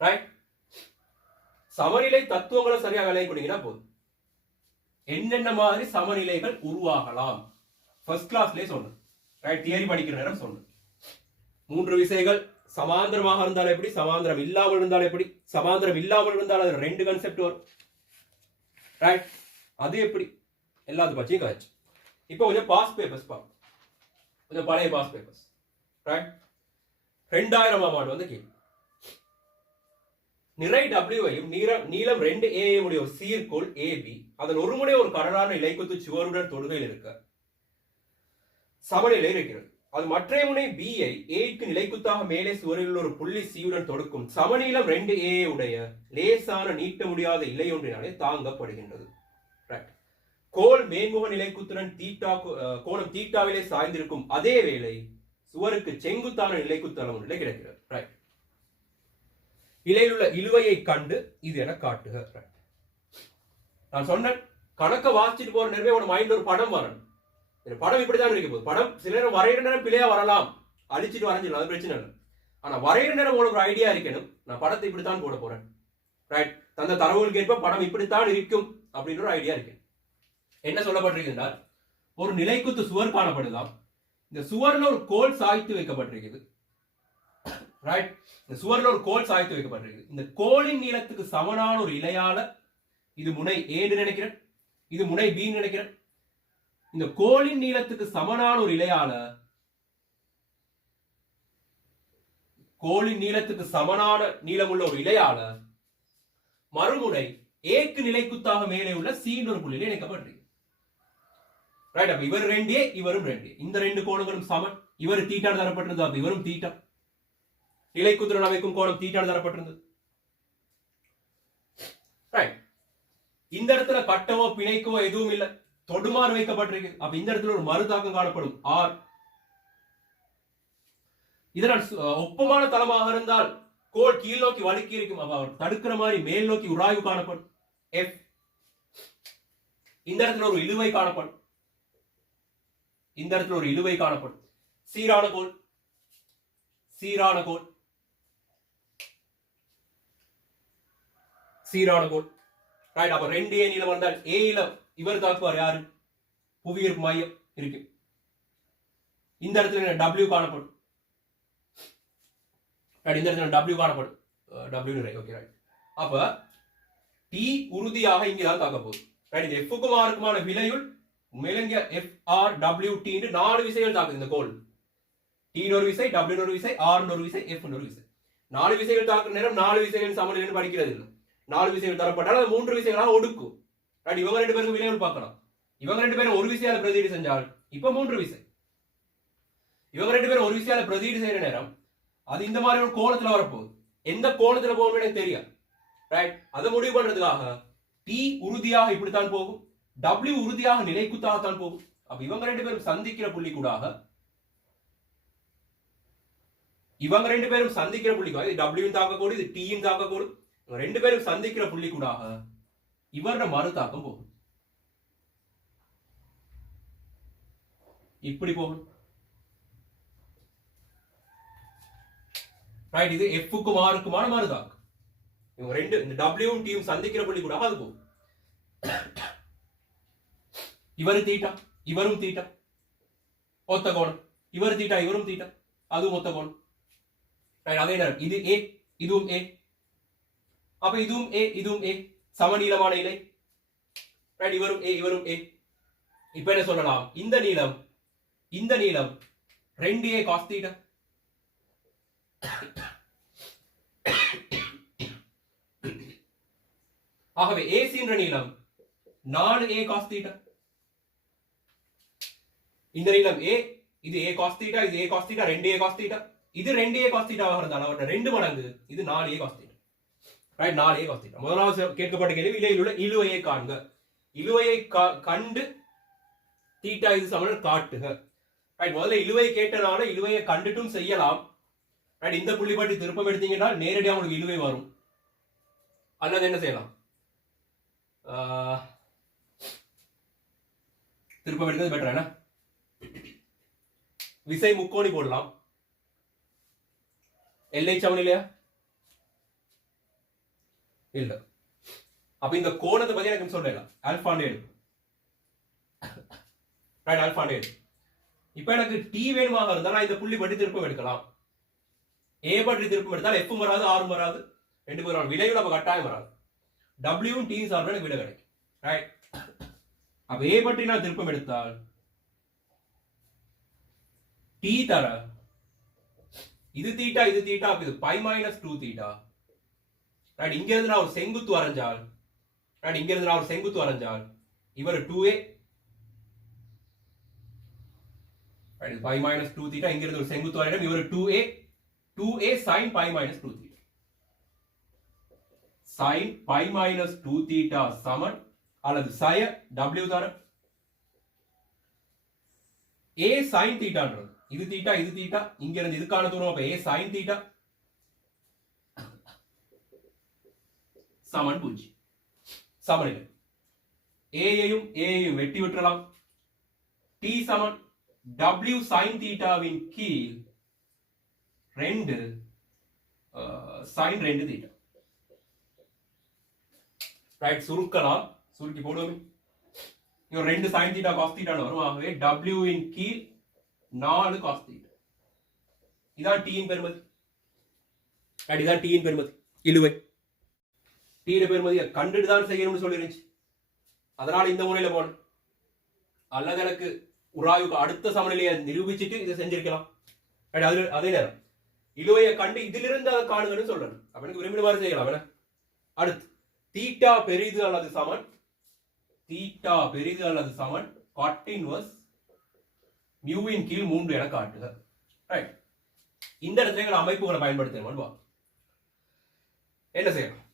ரைட். சமநிலை தத்துவங்களை சரியாக விளங்கி கொடுத்தீங்கன்னா போதும். என்னென்ன மாதிரி சமநிலைகள் உருவாகலாம் ஃபர்ஸ்ட் கிளாஸ்லயே சொன்னேன். ரைட். தியரி படிக்கிற நேரம் சொன்னேன். மூன்று விசைகள் சமாந்திரமாக இருந்தால் எப்படி, சமாந்திரம் இல்லாமல் இருந்தால் எப்படி, சமாந்திரம் இல்லாமல் இருந்தால் அது ரெண்டு கான்செப்ட் வரும். ரைட். அது எப்படி எல்லாத்து பற்றியும் காய்ச்சி. இப்போ கொஞ்சம் பாஸ் பேப்பர்ஸ் பார்ப்போம். கொஞ்சம் பழைய பாஸ் பேப்பர்ஸ். ரைட். 2000ஆம் ஆண்டு வந்து கேள்வி. நிறை W-வையும் நீளம் 2a உடைய ஒரு சீர்கோள் AB அதன் ஒரு முனை ஒரு கடலான இலைக்குத்து சுவருடன் தொடுகையில் இருக்க சமநிலை இருக்கிறது. அது மற்ற முனை B-ஐ A-க்கு நிலைக்குத்தாக மேலே சுவரில் ஒரு புள்ளி C-உடன் தொடுக்கும் சமநீளம் 2a உடைய லேசான நீட்ட முடியாத இலை ஒன்றினாலே தாங்கப்படுகின்றது. கோள் மேன்முக நிலைக்குத்துடன் கோணம் தீட்டாவிலே சாய்ந்திருக்கும் அதே வேளை சுவருக்கு செங்குத்தான நிலைக்குத்தளம் ஒன்றிலே கிடைக்கிறது. ரைட். இலையில் உள்ள இழுவையை கண்டு இது என காட்டுக. நான் சொன்னேன் கணக்க வாசிச்சுட்டு போற நேரமே ஒரு மைண்ட் ஒரு படம் வரணும். படம் இப்படிதான் இருக்க போகுது. படம் சில நேரம் வரைகிற நேரம் பிள்ளையா வரலாம், அழிச்சிட்டு வரைஞ்சிடலாம், அது பிரச்சனை இல்லை. ஆனா வரைகிற நேரம் உங்களுக்கு ஒரு ஐடியா இருக்கணும், நான் படத்தை இப்படித்தான் போட போறேன். ரைட். தந்த தரவுகளுக்கு ஏற்ப படம் இப்படித்தான் இருக்கும் அப்படின்ற ஒரு ஐடியா இருக்கு. என்ன சொல்லப்பட்டிருக்கிறார், ஒரு நிலைக்குத்து சுவர் காணப்படுதாம். இந்த சுவர்ல ஒரு கோல் சாய்த்து வைக்கப்பட்டிருக்குது. ரைட். இந்த சுவர்ல ஒரு கோல் சாய்த்து வைக்கப்பட்டிருக்கு. இந்த கோலின் நீளத்துக்கு சமனான ஒரு இலையால, இது முனை A நினைக்கிறேன், இது முனை B நினைக்கிறேன். இந்த கோலின் நீளத்துக்கு சமனான ஒரு இலையால, கோலின் நீளத்துக்கு சமனான நீளமுள்ள ஒரு இலையால மறுமுனை ஏக்கு நிலைக்குத்தாக மேலே உள்ள C ஒரு புள்ளியில் இணைக்கப்பட்டிருக்கு. ரைட். அப்ப இவர் 2a இவரும் 2a, இந்த ரெண்டு கோணங்களும் சமன். இவர் தீட்டா தரப்பட்டிருந்தது, அப்ப இவரும் தீட்டா. நிலைக்குத்துடன் அமைக்கும் கோணம் தீட்டா தரப்பட்டிருந்தது. ரைட். இந்த இடத்துல கட்டவோ பிணைக்கவோ எதுவும் இல்லை, தொடுமாறு வைக்கப்பட்டிருக்கு. அப்ப இந்த இடத்துல ஒரு மறுதாக்கம் காணப்படும் R. இதனால் ஒப்பமான தளமாக இருந்தால் கோள் கீழ் நோக்கி வழுக்கி இருக்கும். அப்ப அவர் தடுக்கிற மாதிரி மேல் நோக்கி உராய்வு காணப்படும் F. இந்த இடத்துல ஒரு இழுவை காணப்படும், இந்த இடத்துல ஒரு இழுவை காணப்படும். சீரான கோள், சீரான கோள், சீரான கோள். ரைட். அப்ப 2a நீளம் வந்தால் A ல இவர் தாக்குவார் யாரு, புவியீர்ப்பு மையம் இருக்கு. இந்த இடத்துல W காணப்படும். இந்த இடத்துல W காணப்படும், W நிறை. ஓகே. ரைட். அப்ப T உறுதியாக இங்கதான் தாக்க போகுது. ரைட். இந்த F க்கும் R க்குமான விலையுள் உண்மையில இங்க FRWT ன்னு 4 விசைகள் தாக்குது இந்த கோல். T ஒரு விசை, W ஒரு விசை, R ஒரு விசை, F ஒரு விசை. 4 விசைகள் தாக்குற நேரம் 4 விசைகள் சமநிலைன்னு படிக்கிறது இல்லை. 4 விசைகள் தரப்பட்டால் அது 3 விசைகளாக ஒடுக்கும். ரைட், இவங்க 2 பேருக்கு விளைவு பார்க்கலாம். இவங்க 2 பேரும் ஒரு விசையால பிரதியீடு செஞ்சால் இப்ப 3 விசை. இவங்க 2 பேரும் ஒரு விசையால பிரதியீடு செய்யற நேரம் அது இந்த மாதிரி ஒரு கோணத்துல வரப்போகுது. எந்த கோணத்துல போகணும்னு எனக்கு தெரியாது. ரைட், அதை முடிவு பண்றதுக்காக T உறுதியாக இப்படித்தான் போகும், W உறுதியாக நிலைக்குத்தாகத்தான் போகும். அப்ப இவங்க 2 பேரும் சந்திக்கிற புள்ளி கூடாக இவங்க 2 பேரும் சந்திக்கிற புள்ளி கூட இது W தாக்கக்கூடு, இது T தாக்கக்கூடு. இவங்க 2 பேரும் சந்திக்கிற புள்ளி கூடாக இவரோட மறு தாக்கம் போகும். இப்படி போகும். ரைட், இது F-க்கும் R-க்குமான மறுதாக்கம். இவங்க 2 இந்த W ம் T ம் சந்திக்கிற புள்ளி கூட அது போகும். இவரு தீட்டா, இவரும் தீட்டா, ஒத்த கோணம். இவர் தீட்டா, இவரும் தீட்டா, அதுவும் ஒத்த கோணம். ரைட், அதே நேரம் இது A, இதுவும் A. அப்ப இதுவும் A, இதுவும் A, சமநீளமான இலை. ரைட், இவரும் A, இவரும் A. இப்ப என்ன சொல்லலாம்? இந்த நீளம் 2A cos தீட்டா. ஆகவே AC என்ற நீளம் 4A cos தீட்டா. இந்த நீளம் A, இது A cos தீட்டா, இது A cos theta, 2A cos theta. இது 2A cos தீட்டாவாக இருந்தால் அவற்றை 2 மடங்கு இது 4A cos theta. Right, 4A cos theta. முதலாவது கேட்கப்பட்ட கேள்வி இலையில் உள்ள இழுவையை காண்க. இழுவையை கண்டு தீட்டா இது சமன் காட்டுக. ரைட், முதல்ல இழுவையை கேட்டனால இழுவையை கண்டுட்டும் செய்யலாம். ரைட், இந்த புள்ளி பற்றி திருப்பம் எடுத்தீங்கன்னா நேரடியாக உங்களுக்கு இழுவை வரும். அல்லது என்ன செய்யலாம்? திருப்பம் எடுக்கிறது பெட்டர். என்ன விசை முக்கோணி போடலாம். எல்லை சமன் இல்லையா? இல்ல. அப்ப இந்த கோணத்தை பத்தி எனக்கு சொல்றேன். ஆல்பான்னு எடுக்கும். ரைட், ஆல்பான்னு எடுக்கும். இப்ப எனக்கு T வேணுமாக இருந்தால் நான் இந்த புள்ளி பற்றி திருப்பம் எடுக்கலாம். A பற்றி திருப்பம் எடுத்தால் F வராது, R வராது, 2 பேரும் வராது. விலையும் நம்ம கட்டாயம் வராது. W T சார்பு எனக்கு விலை கிடைக்கும். ரைட், அப்ப A பற்றி நான் திருப்பம் எடுத்தால் T தர இது தீட்டா, இது தீட்டா, இது π - 2 தீட்டா. ரைட், இங்க இருந்து நான் ஒரு செங்குத்து வரைஞ்சால், ரைட், இங்க இருந்து நான் ஒரு செங்குத்து வரைஞ்சால் இவர் 2A, ரைட், π - 2 தீட்டா. இங்க இருந்து ஒரு செங்குத்து வரையிடம் இவர் 2A sin π - 2 theta. sin π - 2 theta சமன் அல்லது சய W தர A sin தீட்டான்றது இது தீட்டா, இது தீட்டா, இங்க இருந்து இதுக்கான தூரம் அப்ப A sin தீட்டா சமன் 0. சமநிலை. ஏயையும் ஏயையும் வெட்டி விட்டுறலாம். T சமன் W sin தீட்டாவின் கீழ் 2 sin 2 தீட்டா. ரைட், சுருக்கலாம். சுருக்கி போடுவோமே. இங்க 2 sin தீட்டா cos தீட்டான்னு வரும். ஆகவே W இன் கீழ் 4 cos தீட்டா. இதான் T இன் பெருமதி. ரைட், இதான் T இன் பெருமதி. இழுவை T இன் பெருமதியை கண்டுட்டு தான் செய்யணும்னு சொல்லிருந்துச்சு. அதனால இந்த முறையில போன அல்லது எனக்கு உராய்வுக்கு அடுத்த சமநிலையை நிரூபிச்சுட்டு இதை செஞ்சிருக்கலாம். அதே நேரம் இழுவையை கண்டு இதிலிருந்து அதை காணுங்கன்னு சொல்லணும். அப்ப எனக்கு விரும்பினவாறு செய்யலாம். அடுத்து தீட்டா பெரிது அல்லது சமன், தீட்டா பெரிது அல்லது சமன் cot inverse mu இன் கீழ் 3 என காட்டுக. ரைட், இந்த இடத்துல எங்கள் அமைப்புகளை பயன்படுத்தணும். என்ன செய்யலாம்?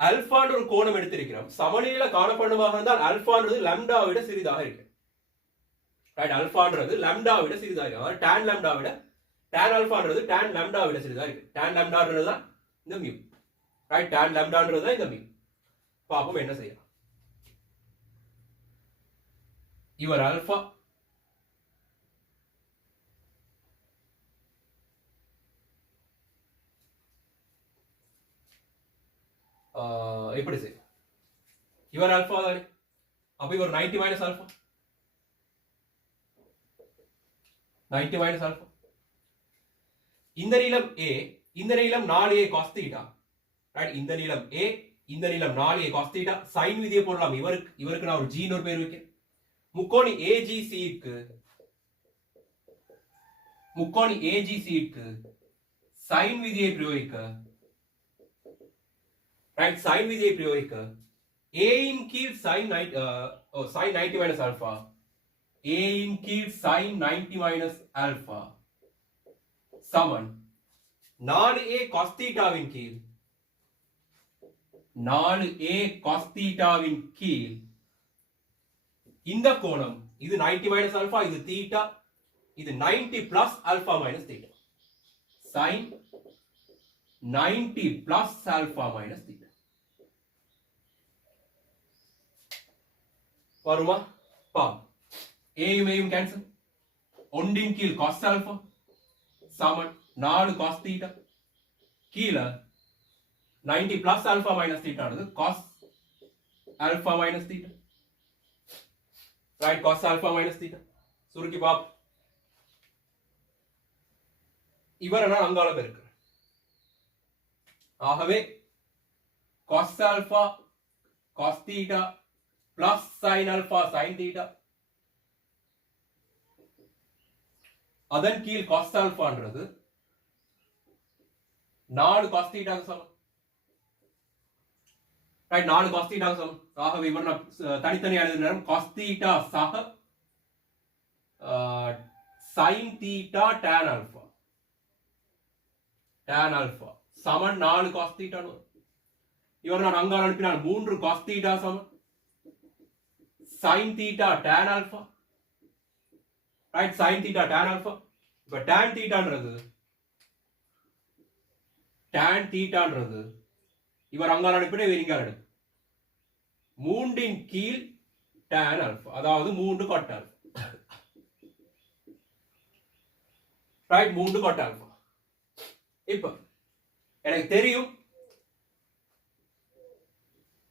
ஆல்பான்ற ஒரு கோணம் எடுத்திருக்கிறோம். சமநிலையில காணப்படுமாக இருந்தால் ஆல்பான்றது லாம்டா விட சிறிதாக இருக்கு. ரைட், ஆல்பான்றது லாம்டா விட சிறிதாக இருக்கு. அதாவது tan லாம்டா விட tan ஆல்பான்றது tan லாம்டா விட சிறிதாக இருக்கு. tan லாம்டான்றது தான் இந்த மியூ. ரைட், tan லாம்டான்றது தான் இந்த மியூ. பாப்போம் என்ன செய்யலாம். இவர் ஆல்பா, எப்படி செய்யும்? இவர் ஆல்பா தானே. அப்ப இவர் 90 மைனஸ் ஆல்பா, 90 மைனஸ் ஆல்பா. இந்த நீளம் A, இந்த நீளம் 4A cos தீட்டா. ரைட், இந்த நீளம் A, இந்த நீளம் 4a cos θ sin விதியை போடலாம். இவருக்கு நான் ஒரு g ஒரு பேர் வைக்கிறேன். முக்கோணி AGC க்கு sin விதியை பிரயோகிக்க ரைட் sin விதியை பிரயோகிக்க a இன் கீழ் sin 90 minus alpha a இன் கீழ் sin 90 minus alpha சமன் 4a cos θ வின் கீழ் 4a cos θ வின் கீழ் இந்த கோணம் இது 90 minus alpha இது θ இது 90 plus alpha minus theta sin 90 plus alpha minus theta வருமா பா ஏயும் ஏயும் கேன்சல் ஒன்றின் கீழ் cos alpha சமன் 4 cos theta கீழ 90 plus alpha minus theta ஆனது cos alpha minus theta right cos alpha minus theta சுருக்கி பாப் இவரை நான் அங்கால பெருக்கிறேன். ஆகவே cos alpha cos theta plus sin alpha sin theta அதன் கீழ் cos alpha ன்றது 4 cos theta க்கு சமம். ரைட் 4 cos theta க்கு சமம். ஆகவே இவர் நான் தனித்தனியாக எழுதினேன் cos theta சக sin theta tan alpha சமன் 4 cos theta இவர் நான் அங்கால அனுப்பினால் 3 cos theta சமன் sin theta tan alpha right sin theta tan alpha இப்ப tan theta ன்றது இவர் அங்கால அனுப்பினா இவர் இங்கால எடுக்கும் 3 இன் கீழ் tan alpha அதாவது 3 cot alpha right 3 cot alpha இப்ப எனக்கு தெரியும்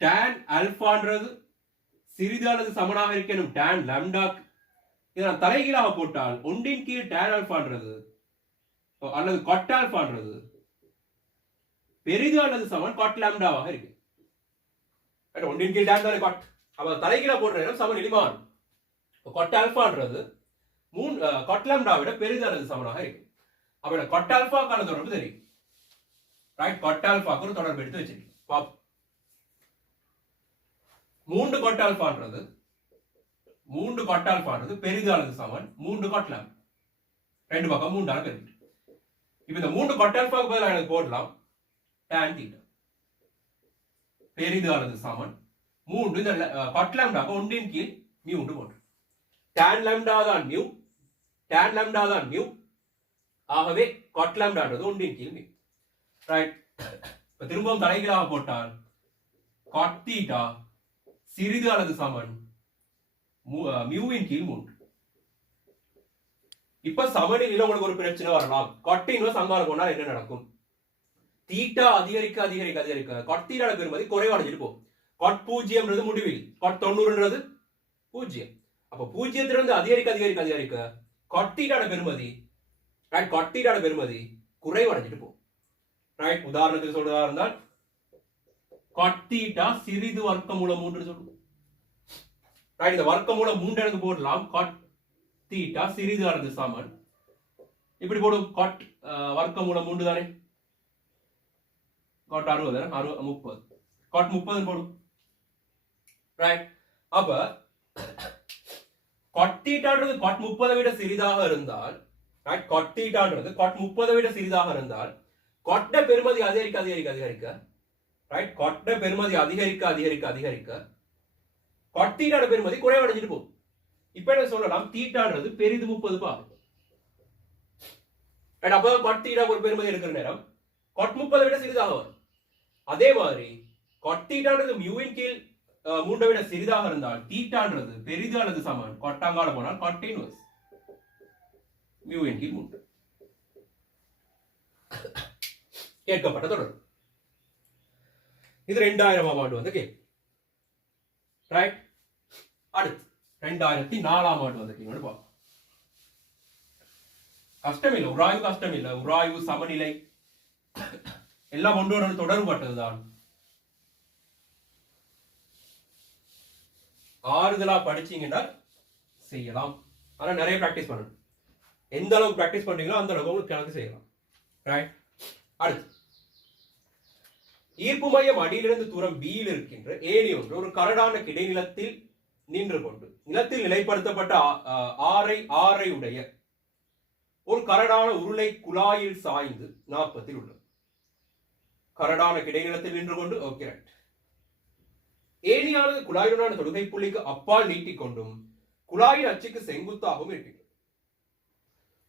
tan alphaன்றது சிறிது அல்லது சமனாக இருக்கணும் tan lambda இதை நான் தலைகீழாக போட்டால் ஒன்றின் கீழ் tan alphaன்றது அல்லது cot alphaன்றது பெரிது அல்லது சமன் cot lambdaவாக இருக்கு. ஒன்றின் கீழ் tan தானே cot அப்ப தலைகீழா போடுற நேரம் சமன் எளிமான் cot alphaன்றது cot lambda விட பெரிது அல்லது சமனாக இருக்கு. அப்ப cot alpha கான தொடர்பு தெரியும் ரைட் cot alpha க்கு ஒரு தொடர்பு எடுத்து வச்சிருக்கேன் பாப் 3 cot alphaன்றது பெரிது அல்லது சமன் 3 cot lambda ரெண்டு பக்கம் 3 ஆல பெருக்கிட்டு இப்போ இந்த 3 cot alpha க்கு பதிலா எனக்கு போடலாம் tan theta பெரிது அல்லது சமன் 3 இந்த cot lambda க்கு ஒன்றின் கீழ் mu ன்னு போடு tan lambda தான் mu ஆகவே cot lambdaன்றது ஒன்றின் கீழ் mu ரைட் இப்ப திரும்பவும் தலைகீழாக போட்டால் cot theta சிறிது அல்லது சமன் mu இன் கீழ் 3 இப்ப சமநிலையில உங்களுக்கு ஒரு பிரச்சனை வரலாம் cot இன்வர்ஸ் அங்கால போனா என்ன நடக்கும் theta அதிகரிக்க cot theta ட பெருமதி குறைவடைஞ்சிட்டு போகும் cot 0 ன்றது முடிவில் cot 90 ன்றது 0 அப்ப 0 லிருந்து அதிகரிக்க cot theta ட பெருமதி ரைட் cot theta ட பெருமதி குறைவடைஞ்சிட்டு போகும் ரைட் உதாரணத்துக்கு சொல்றதா இருந்தால் cot theta சிறிது வர்க்கமூலம் 3 ன்னு சொல்லுவோம் ரைட் இந்த வர்க்கமூலம் 3 எனக்கு போடலாம் cot theta சிறிது அல்லது சமன் இப்படி போடும் cot வர்க்கமூலம் 3 தானே cot 60 30 cot 30 போடும் ரைட் அப்ப cot theta ன்றது cot 30 விட சிறிதாக இருந்தால் ரைட் cot theta ன்றது cot 30 விட சிறிதாக இருந்தால் cot ட பெருமதி அதிகரிக்க ரைட் cot ட பெருமதி அதிகரிக்க cot theta ட பெருமதி குறைவடைஞ்சிட்டு போகும் இப்போ என்ன சொல்லலாம் theta ன்றது பெரிது 30 பா ரைட் அப்ப cot theta ஒரு பெருமதி எடுக்கிற நேரம் cot 30 விட சிறிதாக வரும் அதே மாதிரி cot theta ன்றது mu இன் கீழ் 3 விட சிறிதாக இருந்தால் theta ன்றது பெரிது அல்லது சமன் cot அங்கால போனால் cot இன்வர்ஸ் mu இன் கீழ் 3 கேட்கப்பட்ட தொடர் இது 2000ஆம் ஆண்டு வந்து கேள்வி ரைட் அடுத்து 2004ஆம் ஆண்டு வந்து கேள்வி பாப்போம் கஷ்டம் இல்ல உராய்வு சமநிலை எல்லாம் ஒன்றோடு தொடர்புபட்டதுதான் ஆறுதலா படிச்சீங்கன்னா செய்யலாம். ஆனா நிறைய பிராக்டிஸ் பண்ணணும். எந்த அளவுக்கு பிராக்டிஸ் பண்றீங்களோ அந்த அளவுக்கு உங்களுக்கு கணக்கு செய்யலாம். ரைட். அடுத்து ஈர்ப்பு மையம் அடியிலிருந்து தூரம் பியில் இருக்கின்ற ஏணி ஒன்று ஒரு கரடான கிடைநிலத்தில் நின்று கொண்டு நிலத்தில் நிலைப்படுத்தப்பட்ட ஆரை உடைய ஒரு கரடான உருளை குழாயில் சாய்ந்து 40 உள்ளது. கரடான கிடைநிலத்தில் நின்று கொண்டு ஓகே ரைட். ஏணியானது குழாயுடனான தொடுகை புள்ளிக்கு அப்பால் நீட்டிக்கொண்டும் குழாயின் அச்சுக்கு செங்குத்தாகவும் இருக்கின்றது.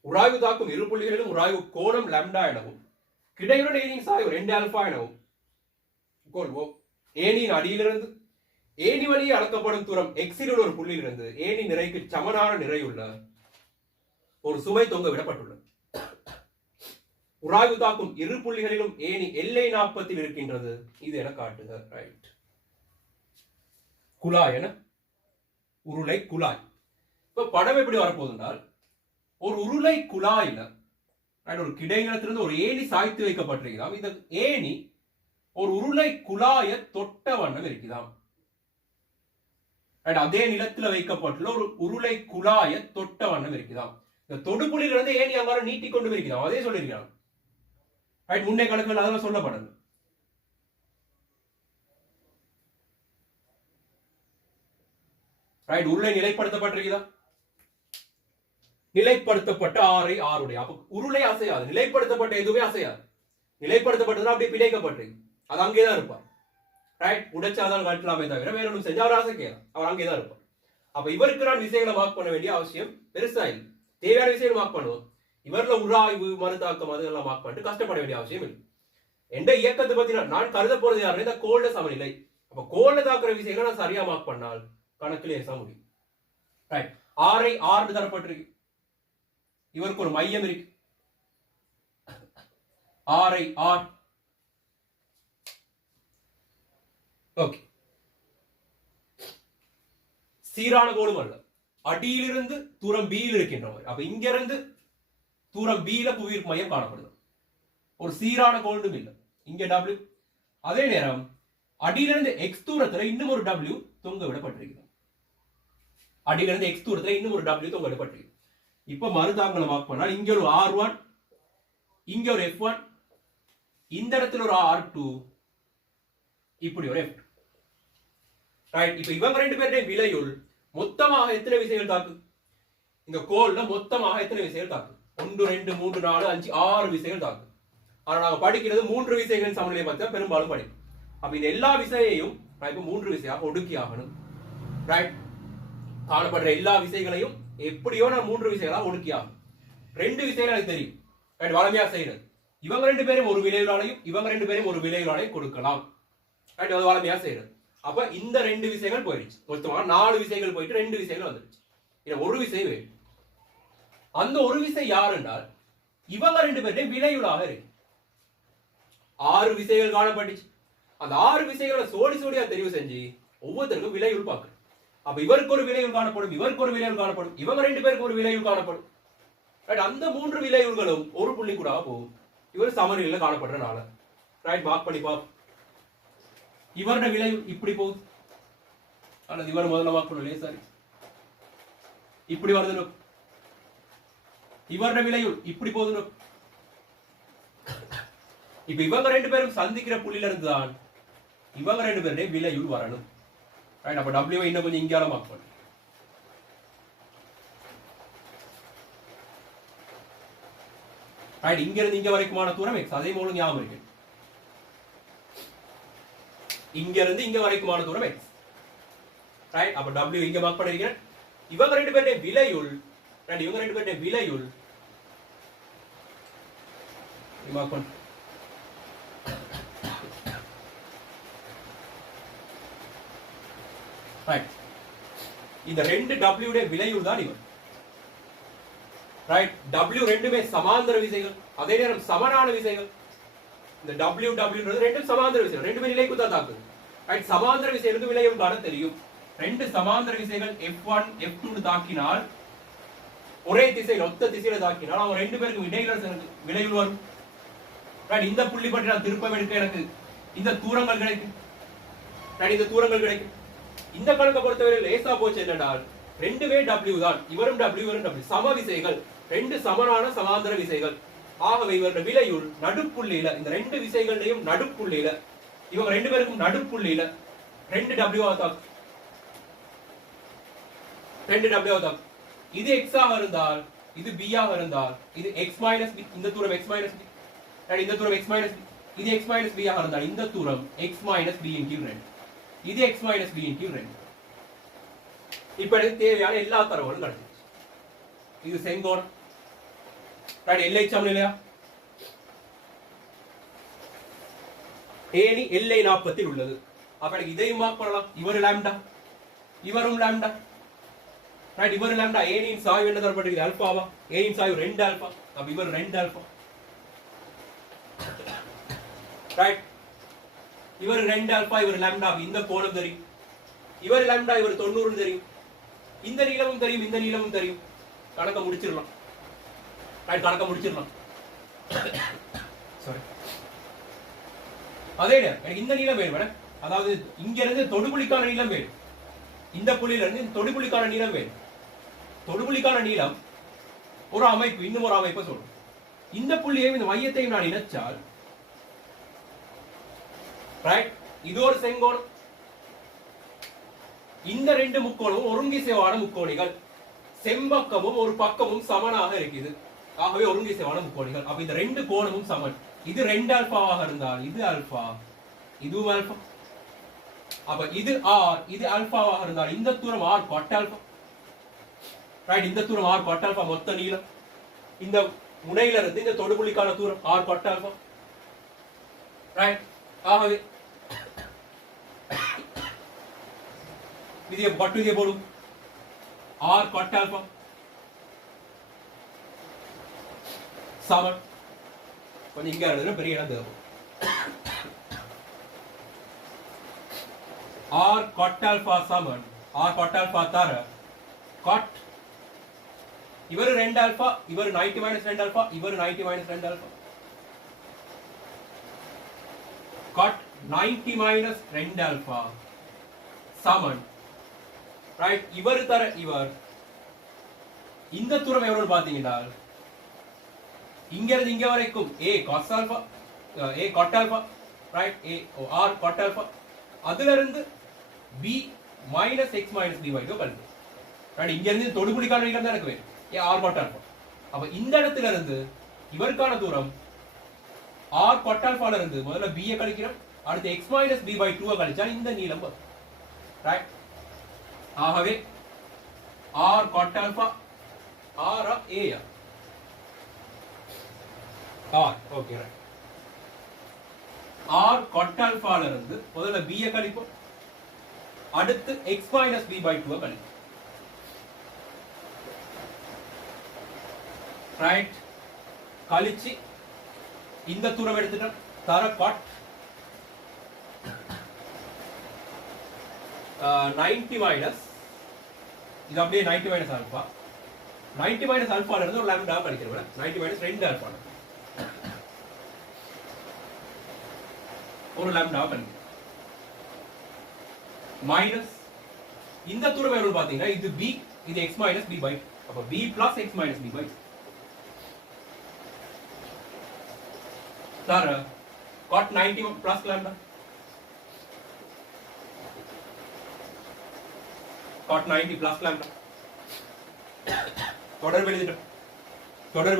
உராய்வு தாக்கும் இரு புள்ளிகளிலும் உராய்வு கோணம் லாம்டா எனவும் கிடையுடன் ஏணியின் சாய்வு 2 ஆல்பா எனவும் கொள்வோம். ஏணியின் அடியிலிருந்து ஏணி வழியே அளக்கப்படும் தூரம் எக்ஸில் உள்ள ஒரு புள்ளியிலிருந்து ஏணி நிறைக்கு சமனான நிறையுள்ள ஒரு சுமை தொங்க விடப்பட்டுள்ளது. உராய்வு தாக்கும் இரு புள்ளிகளிலும் ஏணி எல்லை 40 இருக்கின்றது. இது என காட்டுக. ரைட். குழாய் என உருளை குழாய். இப்ப படம் எப்படி வரப்போகுதுன்றால் ஒரு உருளை குழாயில ஒரு கிடைநிலத்திலிருந்து ஒரு ஏணி சாய்த்து வைக்கப்பட்டிருக்கிறாம். இந்த ஏணி ஒரு உருளை குழாய தொட்ட வண்ணம் இருக்குதாம். அதே நிலத்தில் வைக்கப்பட்டுள்ள ஒரு உருளை குழாய தொட்ட வண்ணம் இருக்குதாம். இந்த தொடுப்புள்ளிலிருந்து ஏணி அங்கார நீட்டி கொண்டு இருக்கிறான். அதே சொல்லியிருக்கிறான். முன்னே கணக்குகள் அதெல்லாம் சொல்லப்படல. உருளை நிலைப்படுத்தப்பட்டிருக்குதா? நிலைப்படுத்தப்பட்ட ஆறுடைய அப்ப உருளை அசையாது. நிலைப்படுத்தப்பட்ட எதுவுமே அசையாது. நிலைப்படுத்தப்பட்டதுன்னா அப்படியே பிணைக்கப்பட்டிருக்கு. அது அங்கேதான் இருப்பார். ரைட். உடைச்சாதான் கட்டலாமே தவிர வேற ஒன்றும் செஞ்சா அவர் ஆசைக்கலாம். அவர் அங்கேதான் இருப்பார். அப்ப இவருக்கு நான் விஷயங்களை மார்க் பண்ண வேண்டிய அவசியம் பெருசா இல்லை. தேவையான விஷயங்கள் மார்க் பண்ணுவோம். இவர்ல உராய்வு மறுதாக்கம் அதெல்லாம் மார்க் பண்ணிட்டு கஷ்டப்பட வேண்டிய அவசியம் இல்லை. எந்த இயக்கத்தை பத்தி நான் கருத போறது யாருன்னா இந்த கோல்ட சமநிலை. அப்ப கோல்ட தாக்குற விஷயங்களை நான் சரியா மார்க் பண்ணால் கணக்கில் ஏச முடியும். ரைட். ஆரை 6 தரப்பட்டிருக்கு. இவருக்கு ஒரு மையம் இருக்கு. ஆரை 6. ஓகே. சீரான கோடும் அல்ல. அடியிலிருந்து தூரம் பியில் இருக்கின்றவர். அப்ப இங்க இருந்து தூரம் பியில புவியீர்ப்பு மையம் காணப்படுது. ஒரு சீரான கோடும் இல்லை. இங்க W. அதே நேரம் அடியிலிருந்து எக்ஸ் தூரத்துல இன்னும் ஒரு W தொங்க விடப்பட்டிருக்கிறது. அடியிலிருந்து எக்ஸ் தூரத்துல இன்னும் ஒரு W தொங்க விடப்பட்டிருக்கு. இப்ப மறுதாக்கங்களை மார்க் பண்ணால் இங்க ஒரு R1, இங்க ஒரு F1, இந்த இடத்துல ஒரு R2, இப்படி ஒரு F2. ரைட். இப்ப இவங்க ரெண்டு பேருடைய விலையுள் மொத்தமாக எத்தனை விசைகள் தாக்கு? இந்த கோல்ல மொத்தமாக எத்தனை விசைகள் தாக்கு? 1 2 3 4 5 6 விசைகள் தாக்கு. ஆனா நாங்க படிக்கிறது 3 விசைகளின் சமநிலை பத்தி பெரும்பாலும் படிக்கும். அப்ப இந்த எல்லா விசையையும் நான் இப்ப 3 விசையாக ஒடுக்கி ஆகணும். ரைட். காணப்படுற எல்லா விசைகளையும் எப்படியோ நான் 3 விசைகளா ஒடுக்கி ஆகணும். 2 விசைகள் எனக்கு தெரியும். ரைட். வளமையா செய்யறது. இவங்க ரெண்டு பேரும் ஒரு விளைவுகளாலையும் இவங்க ரெண்டு பேரும் ஒரு விளைவுகளாலையும் கொடுக்கலாம். ரைட். அது வளமையா செய்யறது. அப்ப இந்த 2 விசைகள் போயிடுச்சு. மொத்தமாக 4 விசைகள் போயிட்டு 2 விசைகள் வந்துடுச்சு. இது ஒரு விசை வேணும். அந்த ஒரு விசை யார் என்றால் இவங்க ரெண்டு பேருடைய விளைவுகளாக இருக்கு. 6 விசைகள் காணப்பட்டுச்சு. அந்த 6 விசைகளை சோடியா தெரிவு செஞ்சு ஒவ்வொருத்தருக்கும் விளைவுகள் பார்க்கணும். அப்ப இவருக்கு ஒரு விளைவு காணப்படும், இவருக்கு ஒரு விளைவு காணப்படும், இவங்க ரெண்டு பேருக்கு ஒரு விளைவு காணப்படும். அந்த 3 விளைவுகளும் ஒரு புள்ளி கூட போகும். இவர் சமநிலையில காணப்படுறனால. ரைட். மார்க் பண்ணி பார்ப்போம். இவருடைய விளைவு இப்படி போகுது. அல்லது இவர் முதல்ல மார்க் பண்ணலையே. சரி. இப்படி வருது. இவருடைய விளைவு இப்படி போகுது. இப்ப இவங்க ரெண்டு பேரும் சந்திக்கிற புள்ளியில இருந்து தான் இவங்க ரெண்டு பேருடைய விளைவு வரணும். அப்ப W இன்னும் கொஞ்சம் இங்கால மார்க் பண்ணு. இங்க இருந்து இங்க வரைக்குமான தூரம் X. அதே மூலம் ஞாபகம் இருக்கு. இங்க இருந்து இங்க வரைக்குமான தூரம் X. ரைட். அப்ப W இங்க மார்க் பண்ணிருக்கேன். இவங்க ரெண்டு பேருடைய விலையுள் இவங்க ரெண்டு பேருடைய விலையுள் மார்க் பண்ணு. ரைட். இந்த 2 W உடைய விலையுள் தான் இவன். ரைட். W ரெண்டுமே சமாந்தர விசைகள். அதே நேரம் சமனான விசைகள். இந்த W ரெண்டும் சமாந்தர விசைகள். ரெண்டுமே நிலைக்கு தான் தாக்குது. ரைட். சமாந்தர விசைகளுக்கு விளையும் காண தெரியும். 2 சமாந்தர விசைகள் F1 F2 தாக்கினால் ஒரே திசையில் ஒத்த திசையில தாக்கினால் அவங்க ரெண்டு பேருக்கு இடையில விளைவு வரும். ரைட். இந்த புள்ளி பற்றி நான் திருப்பம் எடுக்க எனக்கு இந்த தூரங்கள் கிடைக்கும். ரைட். இந்த தூரங்கள் கிடைக்கும். இந்த கணக்கை பொறுத்தவரை லேசா போச்சு என்னடால் ரெண்டுமே W தான், இவரும் W இவரும் W, சம விசைகள், ரெண்டு சமனான சமாந்தர விசைகள். ஆகவே இவருடைய விலையுள் நடுப்புள்ளியில இந்த ரெண்டு விசைகளையும் நடுப்புள்ளியில இவங்க ரெண்டு பேருக்கும் நடுப்புள்ளியில 2 W ஆகும். 2 W ஆகும். இது x ஆக இருந்தால் இது b ஆக இருந்தால் இது x b, இந்த தூரம் x b, இந்த தூரம் x b, இது x b ஆக இருந்தால் இந்த தூரம் x b இன் கீழ் 2, இது x b இன் கீழ் 2. இப்ப எனக்கு தேவையான எல்லா தரவுகளும் கிடைச்சிருச்சு. இது செங்கோணம், எல்லை சமன் இல்லையா? ஏணி எல்லை 40 உள்ளது. அப்ப எனக்கு இதையும் மார்க் பண்ணலாம். இவரு லாம்டா, இவரும் லாம்டா, ரைட்? இவரு லாம்டா. ஏணியின் சாய்வு என்ன தரப்பட்டிருக்கு? ஆல்பாவா? ஏணியின் சாய்வு 2 ஆல்பா. அப்ப இவர் 2 ஆல்பா, ரைட்? இவர் 2 ஆல்பா, இவர் லாம்டா. இந்த கோணம் தெரியும். இவர் லாம்டா, இவர் 90 தெரியும். இந்த நீளமும் தெரியும், இந்த நீளமும் தெரியும். கணக்க முடிச்சிடலாம். ரைட், கணக்க முடிச்சிடலாம். சாரி, அதே எனக்கு இந்த நீளம் வேணும். அதாவது இங்க இருந்து தொடுபுள்ளிக்கான நீளம் வேணும். இந்த புள்ளியில இருந்து தொடுபுள்ளிக்கான நீளம் வேணும். தொடுபுள்ளிக்கான நீளம் ஒரு அமைப்பு, இன்னும் ஒரு அமைப்பை சொல்லும். இந்த புள்ளியையும் இந்த மையத்தையும் நான் இணைச்சால், ரைட், இது ஒரு செங்கோணம். இந்த ரெண்டு முக்கோணமும் ஒருங்கிசைவான முக்கோணிகள். செம்பக்கமும் ஒரு பக்கமும் சமனாக இருக்குது. ஆகவே ஒருங்கிசைவான முக்கோணிகள். அப்ப இந்த ரெண்டு கோணமும் சமன். இது 2 ஆல்பாவாக இருந்தால் இது ஆல்பா, இதுவும் ஆல்பா. அப்ப இது r, இது ஆல்பாவாக இருந்தால் இந்த தூரம் r cot ஆல்பா, ரைட்? இந்த தூரம் r cot ஆல்பா மொத்த நீளம். இந்த முனையில இருந்து இந்த தொடுபுள்ளிக்கான தூரம் r cot ஆல்பா, ரைட்? ஆகவே விதியை பட்டு விதியை போடும். r cot ஆல்பா சமன், கொஞ்சம் இங்க எழுதுற பெரிய இடம் தேவை. r cot ஆல்பா சமன் r cot ஆல்பா தர cot இவர் 2 ஆல்பா, இவர் 90 2 ஆல்பா, இவர் 90 2 ஆல்பா. cot 90 2 ஆல்பா சமன், ரைட்? இவர் தர இவர் இந்த தூரம் எவ்வளவு பாத்தீங்கன்னா இங்க இருந்து இங்க வரைக்கும் a cos alpha, a cot alpha, right? a r cot alpha. அதுல இருந்து b minus x minus b வரைக்கும் கழிங்க. ரைட்? இங்க இருந்து தொடுபுள்ளிக்கான நீளம் தான் எனக்கு வேணும், a r cot ஆல்பா. அப்ப இந்த இடத்துல இருந்து இவருக்கான தூரம் r cot ஆல்பால இருந்து முதல்ல b ஐ கழிக்கிறோம், அடுத்து x minus b by 2 கழிச்சா இந்த நீளம் வரும், ரைட்? ஆகவே r cot alpha r a r, okay, right? r cot ஆல்பால இருந்து முதல்ல b ஐ கழிப்போம், அடுத்து x minus b by 2 கழிப்போம், ரைட்? கழிச்சு இந்த தூரம் எடுத்துட்டோம், தர cot 90 minus, இது அப்படியே 90 minus ஆல்பா, 90 minus ஆல்பால இருந்து ஒரு லாம்டா கழிக்கிறோம், 90 minus 2 ஆல்பா, ஒரு லாம்டா கழிக்கிறோம், மைனஸ் இந்த தூரம் எவ்வளவு பாத்தீங்கன்னா இது b, இது x minus b by 2. அப்ப b plus x minus b by 2 தர cot 90 plus lambda, cot 90 plus lambda. தொடர்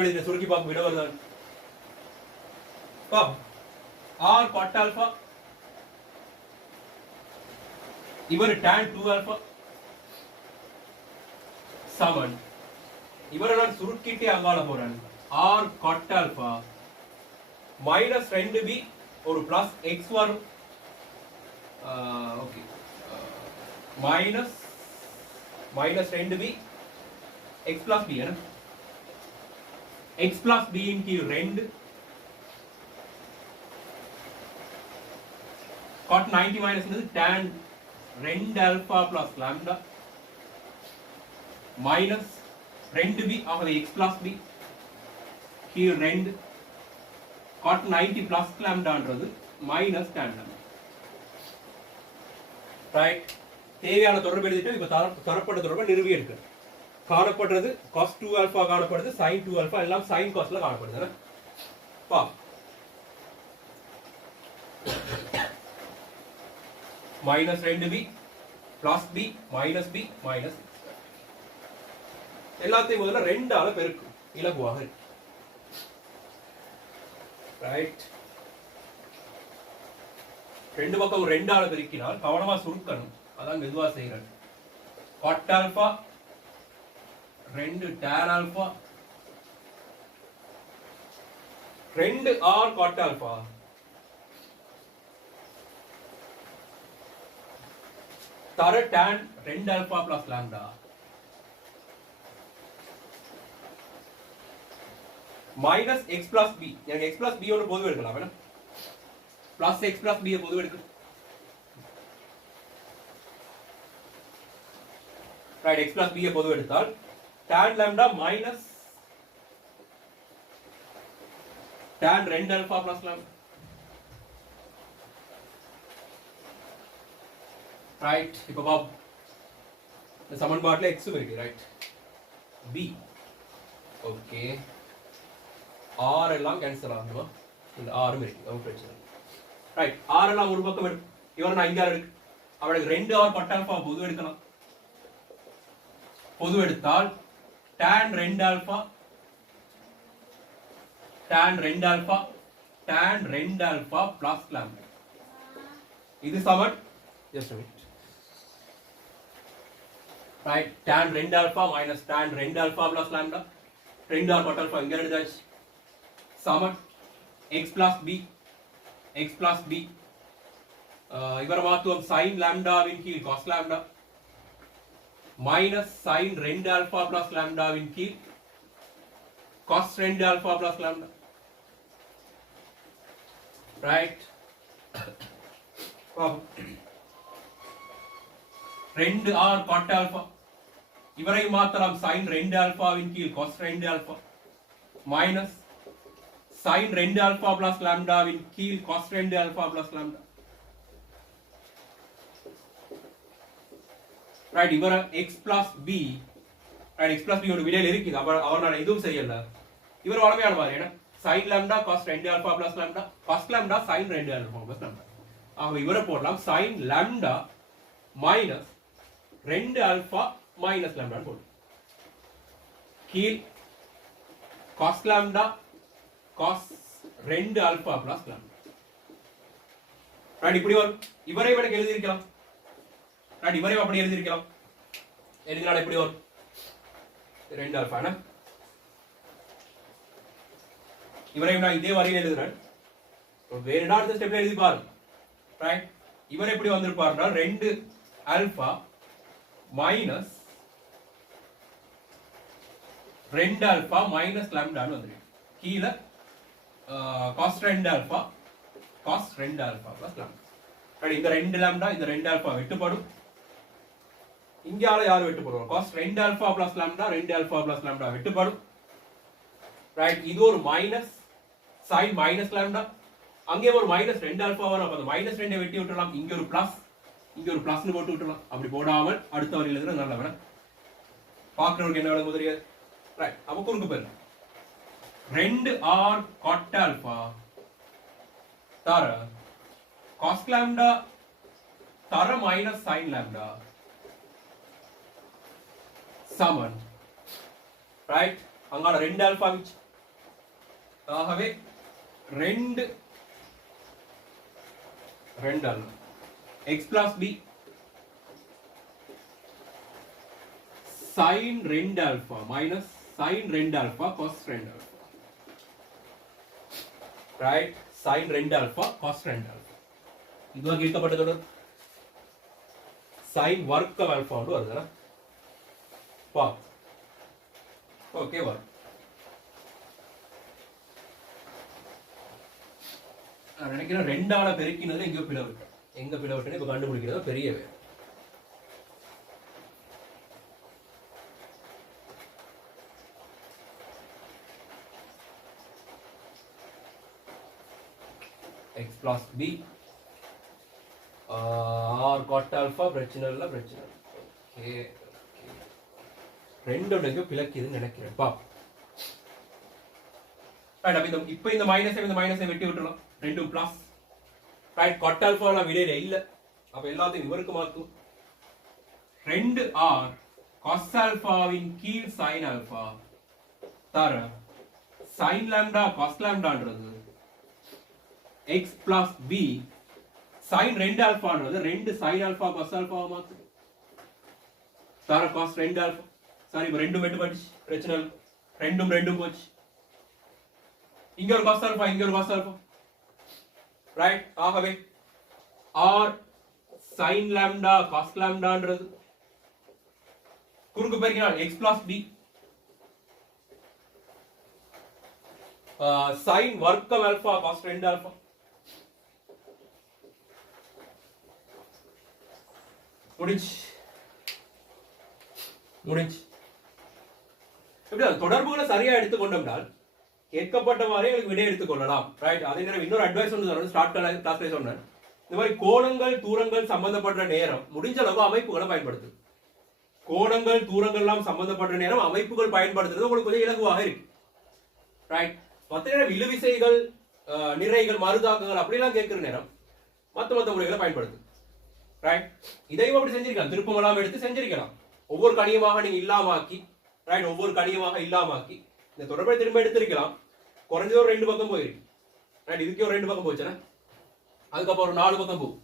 எழுதிட்ட சுருக்கி பாப்போம், விட வருதான் பாப். r cot alpha, இவர் tan 2 alpha சமன், இவரை நான் சுருக்கிட்டே அங்கால போறேன், r cot alpha minus 2b ஒரு plus x வரும், okay, minus 2b x plus b, है ना? x plus b in की 2 cot 90 minus tan 2 alpha plus lambda minus 2b ஆகவே x plus b கீழ் 2 cot 90 plus lambdaன்றது minus tan lambda, right? தேவையான தொடர்பு எழுதிட்டு இப்ப தரப்பட்ட தொடர்பை நிறுவி எடுக்க காணப்படுறது cos 2 ஆல்பா காணப்படுது sin 2 ஆல்பா எல்லாம் sin cosல காணப்படுது பா minus 2b plus b minus b minus எல்லாத்தையும் முதல்ல 2 ஆல பெருக்கு இலகுவாக இருக்கு ரைட் ரெண்டு பக்கம் 2 ஆல பெருக்கினால் கவனமா சுருக்கணும் அதான் மெதுவா செய்யறது cot alpha 2 tan alpha 2 r cot alpha தர tan 2 alpha plus lambda minus x plus b எனக்கு x பிளஸ் b ஓட பொதுவே எடுக்கலாம் வேணும் பிளஸ் x பிளஸ் b பொதுவே எடுக்கலாம் ரைட் x பிளஸ் b பொதுவே எடுத்தால் tan lambda minus tan 2 alpha plus lambda right இப்போ pop இந்த சமன்பாட்டில் x இருக்கு ரைட் b ஓகே r எல்லாம் கேன்சல் ஆகுமா இந்த r இருக்கு அது பிரச்சனை ரைட் r எல்லாம் ஒரு பக்கம் எடுக்கும் இவர நான் இங்க எடுக்க அவளுக்கு 2 r cot ஆல்பா பொது எடுக்கலாம் பொது எடுத்தால் tan 2 alpha tan 2 alpha plus lambda இது சமன் just wait right tan 2 alpha minus tan 2 alpha plus lambda 2 r cot alpha இங்க எழுதாச்சு சமன் x plus b இவர மாத்துவோம் sin lambda வின் கீழ் cos lambda minus sin 2 alpha plus lambda வின் கீழ் cos 2 alpha plus lambda right 2 r cot alpha இவரை மாத்தலாம் sin 2 ஆல்பாவின் கீழ் cos 2 alpha minus sin 2 alpha plus லாம்டாவின் கீழ் cos 2 alpha plus lambda right இவர x plus b ரைட் x plus b ஒரு விடையில் இருக்குது அவரால எதுவும் செய்யல இவர் வளமையான மாதிரி என்ன sin lambda cos 2 alpha plus lambda cos lambda sin 2 alpha plus lambda ஆக இவரை போடலாம் sin lambda minus 2 alpha minus lambda போடு கீழ் cos lambda cos 2 alpha plus lambda right இப்படி வரும் இவரை விட எழுதி இருக்கலாம் ரைட் இவரை அப்படி எழுதி இருக்கலாம் எழுதினால எப்படி வரும் 2 ஆல்பா இவரை நான் இதே வரையில் எழுதுறேன் வேற அடுத்த ஸ்டெப்ல எழுதி பாருங்க ரைட் இவர் எப்படி வந்திருப்பாருன்னா 2 ஆல்பா மைனஸ் 2 ஆல்பா மைனஸ் லாம்டான்னு வந்துருக்கு கீழே cos 2 alpha cos 2 alpha plus lambda இந்த 2 லாம்டா இந்த 2 ஆல்பா வெட்டுப்படும் இங்கால யார் வெட்டுப்படுவாங்க cos 2 alpha plus lambda 2 alpha plus lambda வெட்டுப்படும் ரைட் இது ஒரு மைனஸ் sin மைனஸ் லாம்டா அங்கே ஒரு மைனஸ் 2 ஆல்பா வரும் அப்ப அந்த மைனஸ் 2 வெட்டி விட்டுறலாம் இங்க ஒரு பிளஸ் போட்டு விட்டுறலாம் அப்படி போடாமல் அடுத்த வரியில இருந்து நல்லா வேணும் பாக்குறவங்களுக்கு என்ன விளங்க தெரியாது ரைட் அப்ப குறுக்கு பேர் 2 r cot alpha தர cos lambda தர மைனஸ் sin lambda சமன் ரைட் அங்கால 2 ஆல்பா விச் ஆகவே 2 alpha x plus b sin 2 alpha minus sin 2 alpha cos 2 alpha right sin 2 alpha cos 2 alpha இதுவா கேட்கப்பட்ட தொடர் sin வர்க்கம் alpha னு வருதுனா பா ஓகே வா நான் நினைக்கிறேன் 2 ஆல பெருக்கினது எங்கயோ பிளவு எங்க பிளவுட்டனே இப்ப கண்டுபிடிக்கிறது பெரிய வேலை x plus b or cot alpha பிரச்சனை இல்லை பிரச்சனை. ஓகே ரெண்டோடைக்கு பிளக்குதுன்னு நினைக்கிறேன். பா இப்போ இந்த மைனஸை வெட்டி விட்டுலாம். ரெண்டும் பிளஸ். ரைட், காட் ஆல்பாலாம் விடையில இல்ல. அப்ப எல்லாத்தையும் இவருக்கு மாத்தும். 2r cos ஆல்பாவின் கீழ் sin ஆல்பா தர sin lambda cos லாம்டான்றது x plus b sin 2 ஆல்பான்றது 2 sin alpha cos ஆல்பாவை மாத்து தர cos 2 ஆல்பா. சாரி, இப்போ ரெண்டும் வெட்டு போச்சு, பிரச்சனை இல்லை. ரெண்டும் போச்சு. இங்க ஒரு cos ஆல்பா, இங்க ஒரு cos ஆல்பா. ரைட், ஆகவே r sin லாம்டா cos லாம்டான்றது குறுக்கு பெருக்கினால் x plus b sin வர்க்கம் ஆல்பா cos 2 ஆல்பா முடிஞ்சு. தொடர்புகளை சரியா எடுத்துக்கொண்டோம்னால் கேட்கப்பட்டவாறே எங்களுக்கு விடை எடுத்துக்கொள்ளலாம். ரைட், அதே நேரம் இன்னொரு அட்வைஸ் ஒன்று ஸ்டார்ட் கிளாஸ்ல சொன்னேன். இந்த மாதிரி கோணங்கள் தூரங்கள் சம்பந்தப்பட்ட நேரம் முடிஞ்ச அளவு அமைப்புகளை பயன்படுத்து. கோணங்கள் தூரங்கள் எல்லாம் சம்பந்தப்பட்ட நேரம் அமைப்புகள் பயன்படுத்துறது உங்களுக்கு கொஞ்சம் இலகுவாக இருக்கு. ரைட், மற்ற நேரம் இழுவிசைகள் நிறைகள் மறுதாக்கங்கள் அப்படிலாம் கேட்கிற நேரம் மற்ற முறைகளை பயன்படுத்து. ரைட், இதையும் அப்படி செஞ்சிருக்கலாம். திருப்பமெல்லாம் எடுத்து செஞ்சிருக்கலாம். ஒவ்வொரு கணியமாக நீங்க இல்லாமாக்கி, ரைட், ஒவ்வொரு கணியமாக இல்லாமாக்கி இந்த தொடர்பை திரும்ப எடுத்திருக்கலாம். குறைஞ்சது ஒரு 2 பக்கம் போயிருக்கு. ரைட், இதுக்கே ஒரு 2 பக்கம் போச்சுன்னா அதுக்கப்புறம் ஒரு 4 பக்கம் போகும்.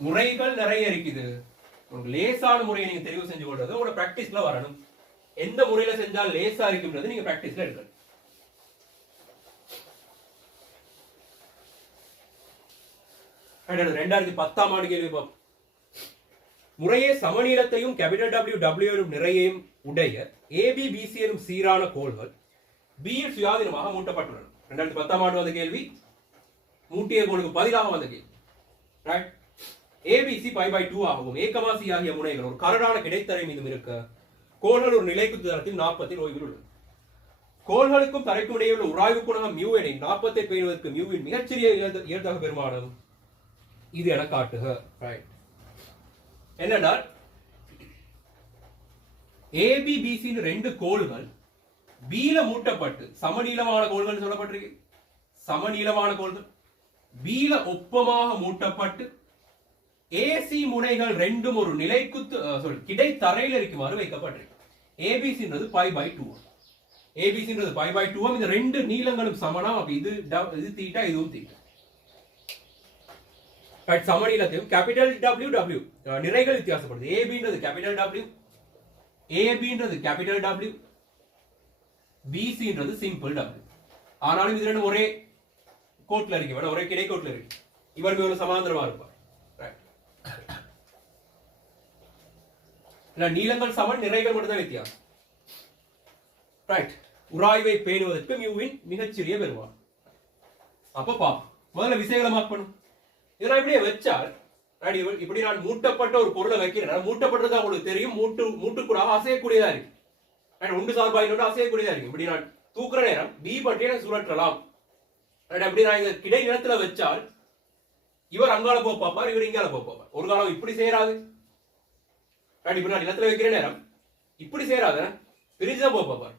முறைகள் நிறைய இருக்குது. உங்களுக்கு லேசான முறையை நீங்க தெரிவு செஞ்சு கொள்றது உங்களோட பிராக்டிஸ்ல வரணும். எந்த முறையில செஞ்சால் லேசா இருக்குன்றது நீங்க பிராக்டிஸ்ல எடுக்கணும். 2010ஆம் ஆண்டு கேள்வி பார்ப்போம். முறையே சமநீளத்தையும் கேபிட்டல் W W நிறையையும் உடைய ABBC எனும் சீரான கோள்கள் B இல் சுயாதீனமாக மூட்டப்பட்டுள்ளன. 2010ஆம் ஆண்டு வந்த கேள்வி, மூட்டிய கோளுக்கு பதிலாக வந்த கேள்வி. ரைட், ABC π/2 ஆகவும் A, C ஆகிய முனைகள் ஒரு கரடான கிடைத்தரை மீதும் இருக்க கோள்கள் ஒரு நிலைக்கு தூரத்தில் 40 ஓய்வில் உள்ளது. கோள்களுக்கும் தரைக்கும் இடையே உள்ள உராய்வு குணகம் μ என 40 பேணுவதற்கு μவின் மிகச்சிறிய இயல்தக பெருமானம் இது என காட்டுக. ரைட், என்னன்னா ABBC 2 கோள்கள் B ல மூட்டப்பட்டு சமநீளமான கோள்கள் சொல்லப்பட்டிருக்கு. சமநீளமான கோள்கள் B ல ஒப்பமாக மூட்டப்பட்டு AC முனைகள் ரெண்டும் ஒரு நிலைக்கு கிடைத்தரையில் இருக்குமாறு வைக்கப்பட்டிருக்கு. ABCன்றது π/2. ABCன்றது π/2. இந்த 2 நீளங்களும் சமனா. அப்ப இது தீட்டா, இதுவும் தீட்டா. ரைட், சமநீளத்தையும் கேபிட்டல் W நிறைகள் வித்தியாசப்படுது. ABன்றது கேபிட்டல் W, ABன்றது கேபிட்டல் W, BCன்றது சிம்பிள் W. ஆனாலும் இது ரெண்டும் ஒரே கோட்ல இருக்கு, ஒரே கிடை கோட்ல இருக்கு. இவருக்கு ஒரு சமாந்தரமா இருப்பார். நீளங்கள் சமன், நிறைகள் மட்டும் தான் வித்தியாசம். ரைட், உராய்வை பேணுவதற்கு மியூவின் மிகச்சிறிய பெருமாள். அப்ப முதல்ல விசைகளை மார்க் பண்ணும். இதெல்லாம் இப்படியே வச்சால், இப்படி நான் மூட்டப்பட்ட ஒரு பொருளை வைக்கிறேன். மூட்டப்பட்டது உங்களுக்கு தெரியும், மூட்டுக்கூட அசையக்கூடியதா இருக்கு. ஒன்று சார்பாக இன்னொன்று அசையக்கூடியதா இருக்கு. இப்படி நான் தூக்குற நேரம் B பற்றி எனக்கு சுழற்றலாம். அப்படி நான் இந்த கிடை நிலத்துல வச்சால் இவர் அங்கால போ பார்ப்பார், இவர் இங்கால போ பார்ப்பார். ஒரு காலம் இப்படி செய்யறாது. இப்படி நான் நிலத்துல வைக்கிற நேரம் இப்படி செய்யறாத, பிரிச்சுதான் போ பார்ப்பார்.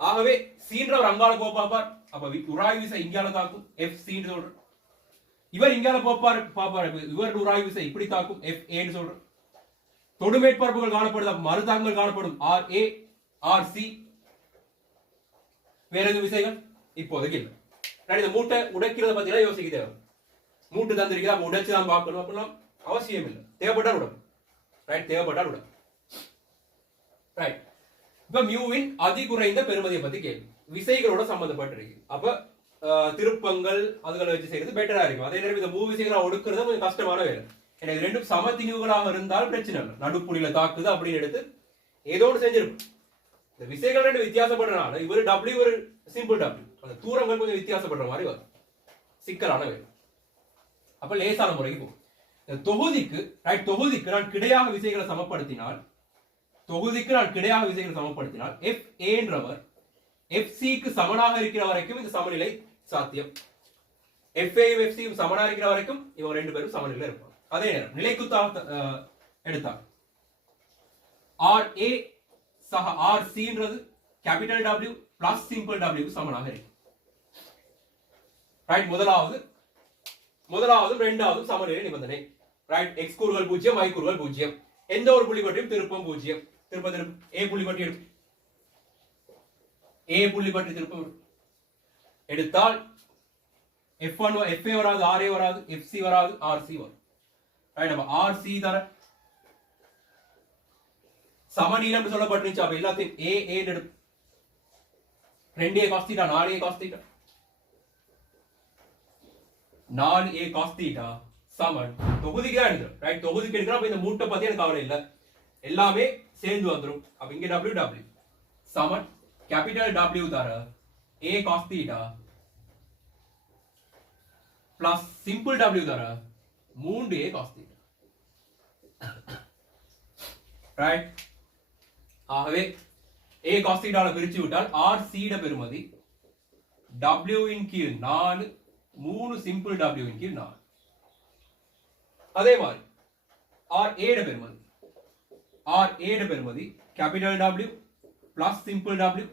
ஆகவே சீன்றவர் அங்கால போ பார்ப்பார். அப்ப உராய்வு விசை இங்கால தாக்கும், FC சொல்ற. இவர் இங்கால போப்பார் பாப்பார், இவர் உராய்வு விசை இப்படி தாக்கும், FA சொல்ற. தொடுமேற்பரப்புகள் காணப்படுது, மறுதாக்கங்கள் காணப்படும், RA RC. வேற எதுவும் விசைகள் இப்போதைக்கு இல்லை. இந்த மூட்டை உடைக்கிறத பத்தி யோசிக்க தேவை. மூட்டு தந்திருக்கிறா, உடைச்சுதான் பார்க்கணும் அப்படிலாம் அவசியம் இல்லை. தேவைப்பட்டால் உடம்பு. ரைட், தேவைப்பட்டால் உடம்பு. ரைட், இப்ப மியூவின் அதிகுறைந்த பெருமதியை பத்தி கேள்வி. விசைகளோட சம்பந்தப்பட்டிருக்கு. அப்ப திருப்பங்கள் அதுகளை வச்சு செய்யறது பெட்டரா இருக்கும். அதே நேரம் இந்த மூ விசைகளை ஒடுக்குறது கொஞ்சம் கஷ்டமான வேலை. எனக்கு ரெண்டும் சமத்திணிவுகளாக இருந்தால் பிரச்சனை இல்லை. நடுப்புள்ளியில தாக்குது அப்படின்னு எடுத்து ஏதோ ஒன்று செஞ்சிருக்கும். இந்த விசைகள் ரெண்டு வித்தியாசப்படுறதுனால இவர் W ஒரு சிம்பிள் W, அந்த தூரங்கள் கொஞ்சம் வித்தியாசப்படுற மாதிரி வரும். சிக்கலான வேலை. அப்ப லேசான முறைக்கு போகும். தொகுதிக்கு நான் கிடையாக விசைகளை சமப்படுத்தினால், FA என்றவர் FCக்கு சமனாக இருக்கிற வரைக்கும் இந்த சமநிலை சாத்தியம். FA-யும் FC-யும் சமனா இருக்கிற வரைக்கும் இவங்க ரெண்டு பேரும் சமநிலையில இருப்பாங்க. அதே நேரம் நிலைக்குத்தாக எடுத்தா RA சக RCன்றது capital W plus simple W சமனாக இருக்கும். ரைட், முதலாவது இரண்டாவது சமநிலை நிபந்தனை. ரைட், x கூறுகள் 0 y கூறுகள் 0, எந்த ஒரு புள்ளி பற்றியும் திருப்பம் 0. திருப்ப A புள்ளி பற்றி எடுக்கும், A புள்ளி பற்றி திருப்பம் எடுத்தால் F1 FA வராது, RA வராது, FC வராது, RC வரும். ரைட், அப்ப RC தர சமநீளம் சொல்லப்பட்டிருந்துச்சு. அப்ப எல்லாத்தையும் A எடுத்து 2A cos θ 4A cos θ 4A cos θ சமன் தொகுதிக்கு தான் எடுக்கிறோம். ரைட், தொகுதிக்கு எடுக்கிறோம். அப்ப இந்த மூட்டை பத்தி எனக்கு கவலை இல்லை, எல்லாமே சேர்ந்து வந்துடும். அப்ப இங்க W சமன் கேபிட்டல் W தர A cos θ plus simple W தர 3A cos θ. ரைட், ஆகவே A cos θ பிரிச்சு விட்டால் RC பெறுமதி W இன் கீழ் 4 3 சிம்பிள் W இன் கீழ் 4. அதே மாதிரி RA பெறுமதி capital W plus simple W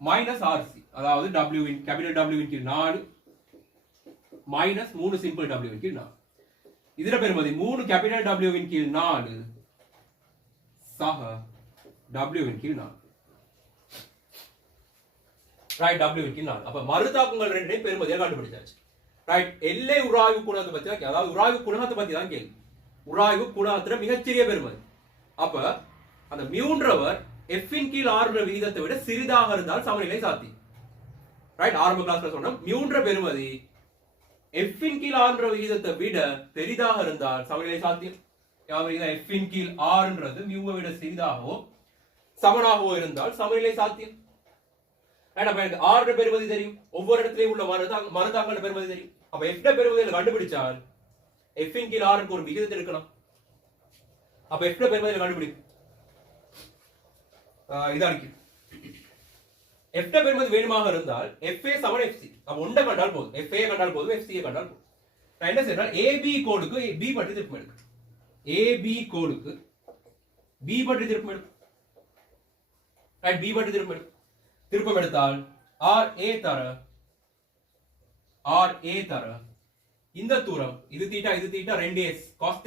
minus RC, அதாவது W இன் கேபிட்டல் W இன் கீழ் 4 மைனஸ் 3 சிம்பிள் W இன் கீழ் 4. இதுல பெறுமதி 3 கேபிட்டல் W இன் கீழ் 4 சக W இன் கீழ் 4. ரைட், W இன் கீழ் 4. அப்ப மறுதாக்கங்கள் ரெண்டையும் பெறுமதியை கண்டுபிடிச்சாச்சு. ரைட், எல்லை உராய்வு குணகத்தை பத்தி தான், அதாவது உராய்வு குணகத்தை பத்தி தான் கேள்வி. உராய்வு குணகத்துல மிகச்சிறிய பெறுமதி. அப்ப அந்த மியூன்றவர் F இன் கீழ் R விகிதத்தை விட சிறிதாக இருந்தால் சமநிலை சாத்தியம். ரைட், ஆரம்ப கிளாஸ்ல சொன்னோம் மியூன்ற பெறுமதி F இன் கீழ் R விகிதத்தை விட பெரிதாக இருந்தால் சமநிலை சாத்தியம். F இன் கீழ் R ன்றது மியூவை விட சிறிதாகவோ சமனாகவோ இருந்தால் சமநிலை சாத்தியம். ரைட், அப்ப எனக்கு R பெறுமதி தெரியும், ஒவ்வொரு இடத்திலேயும் உள்ள மருந்தாக்கள் பெறுமதி தெரியும். அப்ப F பெறுமதியை கண்டுபிடிச்சால் F இன் கீழ் R க்கு ஒரு விகிதத்தை எடுக்கலாம். அப்ப F பெறுமதியை கண்டுபிடிக்கும் இதான் F பெறுமதி வேணுமாக இருந்தால் FA சமன் FC. அப்ப ஒன்றை கண்டால் போதும், FA கண்டால் போதும், FC கண்டால் போதும். நான் என்ன செய்யறேன், AB கோடுக்கு B பற்றி திருப்பம் எடுக்கும், AB கோடுக்கு B பற்றி திருப்பம் எடுக்கும். ரைட், B பற்றி திருப்பம் எடுக்கும். திருப்பம் எடுத்தால் RA தர இந்த தூரம் இது தீட்டா 2S cos θ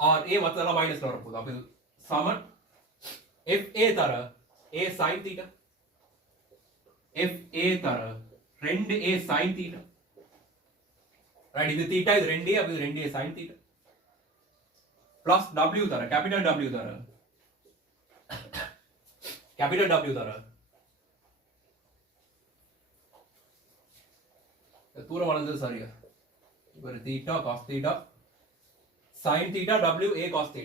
RA மத்ததெல்லாம் மைனஸ்ல வரப்போகுது. அப்ப சமன் FA தர A sin θ, FA தர 2A sin θ. ரைட், இது தீட்டா இது 2A, அப்ப இது 2A sin θ பிளஸ் W தர கேபிட்டல் W தர தூரம் வளர்ந்தது சரியா. ஒரு theta cos θ sin θ WA cos θ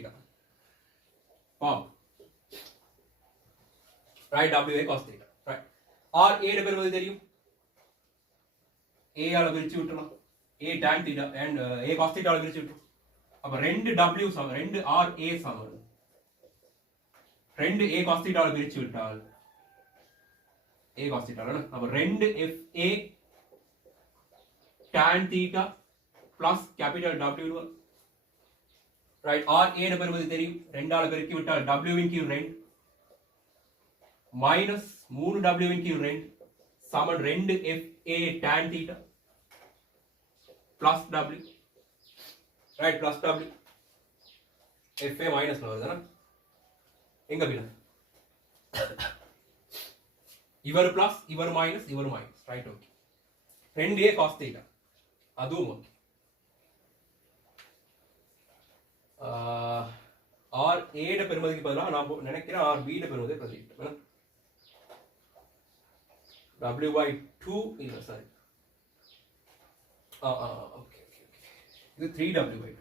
பாம். Right, WA cos θ. Right, RA பெறுவது தெரியும், A ஆல பிரிச்சு விட்டுறலாம், A tan θ and A cos θ ஆல பிரிச்சு விட்டுறோம். அப்ப 2W சமம் 2RA சமம் 2A cos θ ஆல பிரிச்சு விட்டால் A cos θ. அப்ப 2FA tan θ plus capital W. Right, RA பெறுவது தெரியும், 2 ஆல பெருக்கி விட்டால் W இன் கீழ் 2 மைனஸ் 3W இன் கீழ் 2 சமன் 2FA tan θ plus W. Right, plus W. FA மைனஸ்ல வருதுனா எங்க பின்ன இவர் பிளஸ் இவர் minus. Right, okay. 2A cos θ அதுவும் ஓகே. RA பெறுமதிக்கு பதிலாக நான் நினைக்கிறேன் RB பெறுமதியை பதிலிட்டேன். W/2 இல்ல சாரி, ஓகே, இது 3W/2,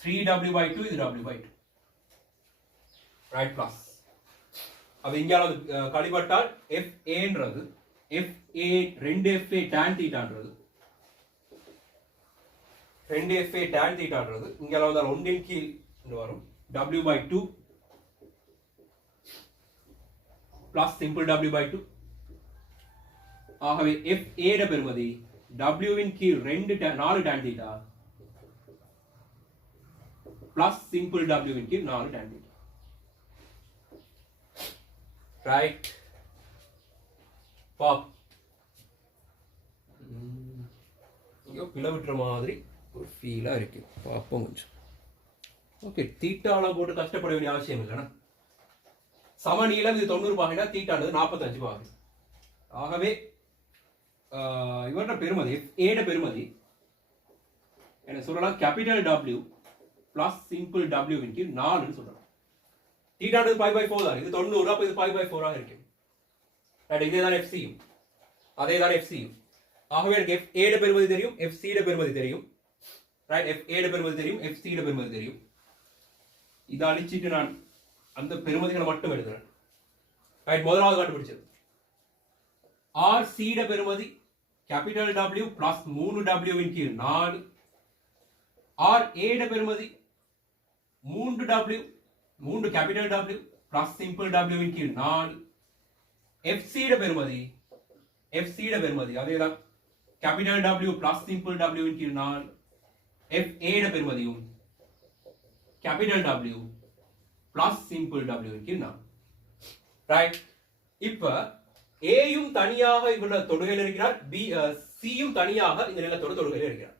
3W/2 இது W/2. ரைட், பிளஸ் அப்ப இங்க கழிவட்டால் FAன்றது FA 2FA tan θன்றது 2FA tan θன்றது இங்க வந்து 1 இன் கீழ் வரும் W/2 plus simple w by 2. ஆகவே FA ட பெறுமதி W இன் கீழ் 4 tan theta plus simple W இன் கீழ் 4 tan theta. Right? பாப் இங்க பிளவுற்ற மாதிரி ஒரு ஃபீலா இருக்கு. பாப்போம் கொஞ்சம். ஓகே, தீட்டால போட்டு கஷ்டப்பட வேண்டிய அவசியம் இல்லைனா சமநீளம் இது 90 பாகைனா தீட்டானது 45 பாகை. ஆகவே இவரோட பெருமதி FA ட பெருமதி என்ன சொல்லலாம், capital W plus simple W இன் கீழ் 4 ன்னு சொல்லலாம். தீட்டானது π by 4 தான். இது 90, அப்ப இது π by 4 ஆக இருக்கும். ரைட், இதே தான் FCU. அதே தான் FCU. ஆகவே எனக்கு FA ட பெருமதி தெரியும், FC ட பெருமதி தெரியும். ரைட், FA ட பெருமதி தெரியும், FC ட பெருமதி தெரியும். இத அழிச்சிட்டு நான் அந்த பெருமதிகளை மட்டும் எழுதுறேன். ரைட், முதலாவது கண்டுபிடிச்சது RC ட பெருமதி கேபிட்டல் W பிளஸ் 3W இன் கீழ் 4. RA ட பெருமதி 3W 3 capital W plus simple W இன் கீழ் 4. FC ட பெருமதி அதேதான் capital W plus simple W இன் கீழ் 4. FA ட பெருமதியும் capital W plus simple W இன் கீழ் 4. ரைட், இப்ப ஏயும் தனியாக இவருடைய தொடுகையில் இருக்கிறார், சியும் தனியாக இந்த நிலத்தோட தொடுகையில் இருக்கிறார்.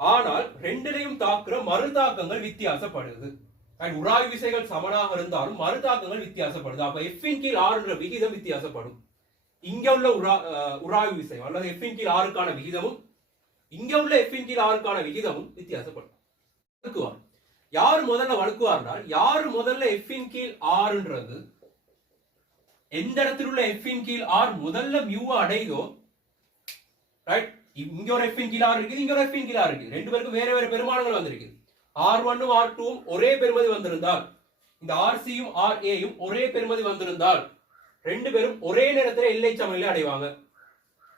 ஆனால் ரெண்டிலையும் தாக்குற மறுதாக்கங்கள் வித்தியாசப்படுது. உராய்வு விசைகள் சமனாக இருந்தாலும் மறுதாக்கங்கள் வித்தியாசப்படுது. அப்ப F இன் கீழ் R என்ற விகிதம் வித்தியாசப்படும். இங்க உள்ள உராய்வு விசை அல்லது F இன் கீழ் R க்கான விகிதமும் இங்க உள்ள F இன் கீழ் R க்கான விகிதமும் வித்தியாசப்படும். யார் முதல்ல வழுக்குவார்னால், யார் முதல்ல F இன் கீழ் R ன்றது எந்த இடத்தில் உள்ள F இன் கீழ் R முதல்ல மியூ அடையுதோ, ரைட், இங்க ஒரு F இன் கீழ் R இருக்கு, இங்க ஒரு F இன் கீழ் R இருக்கு, ரெண்டு பேருக்கு வேற வேற பெருமானங்கள் வந்திருக்கு. R1 ம் R2 ம் ஒரே பெருமதி வந்திருந்தால், இந்த RC யும் RA யும் ஒரே பெருமதி வந்திருந்தால் ரெண்டு பேரும் ஒரே நேரத்தில் எல்லை சமநிலை அடைவாங்க.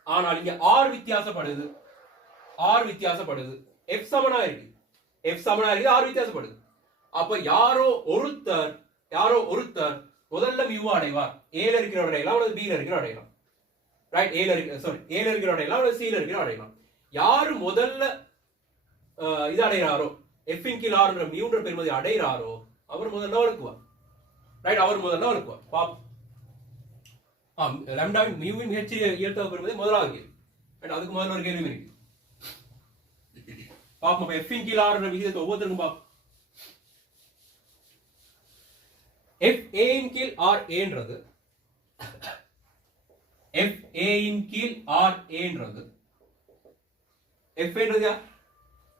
ஆனால் இங்க R வித்தியாசப்படுது, F சமனா இருக்கு, R வித்தியாசப்படுது. அப்ப யாரோ ஒருத்தர் முதல்ல மியூ அடைவார். ஏல இருக்கிற அடையலாம் அல்லது B ல இருக்கிற அடையலாம். ரைட், ஏல இருக்கிற அடையலாம் அல்லது C ல இருக்கிற அடையலாம். யாரு முதல்ல இது அடைகிறாரோ, F இன் கீழ் R என்ற மியூ என்ற பெருமதி அடைகிறாரோ அவர் முதல்ல வழுக்குவார். ரைட், அவர் முதல்ல வழுக்குவார். பாப் லாம்டாவின் மியூவின் மிகச் இயல்பு பெறுவதை முதலாவது கேள்வி. அதுக்கு முதல்ல ஒரு கேள்வி இருக்கு. பாப்போம், F இன் கீழ் R என்ற விகிதத்தை ஒவ்வொருத்தருக்கும் பாப்போம். FA இன் கீழ் RA ன்றது FA இன் கீழ் RA ன்றது FA ன்றது யார்?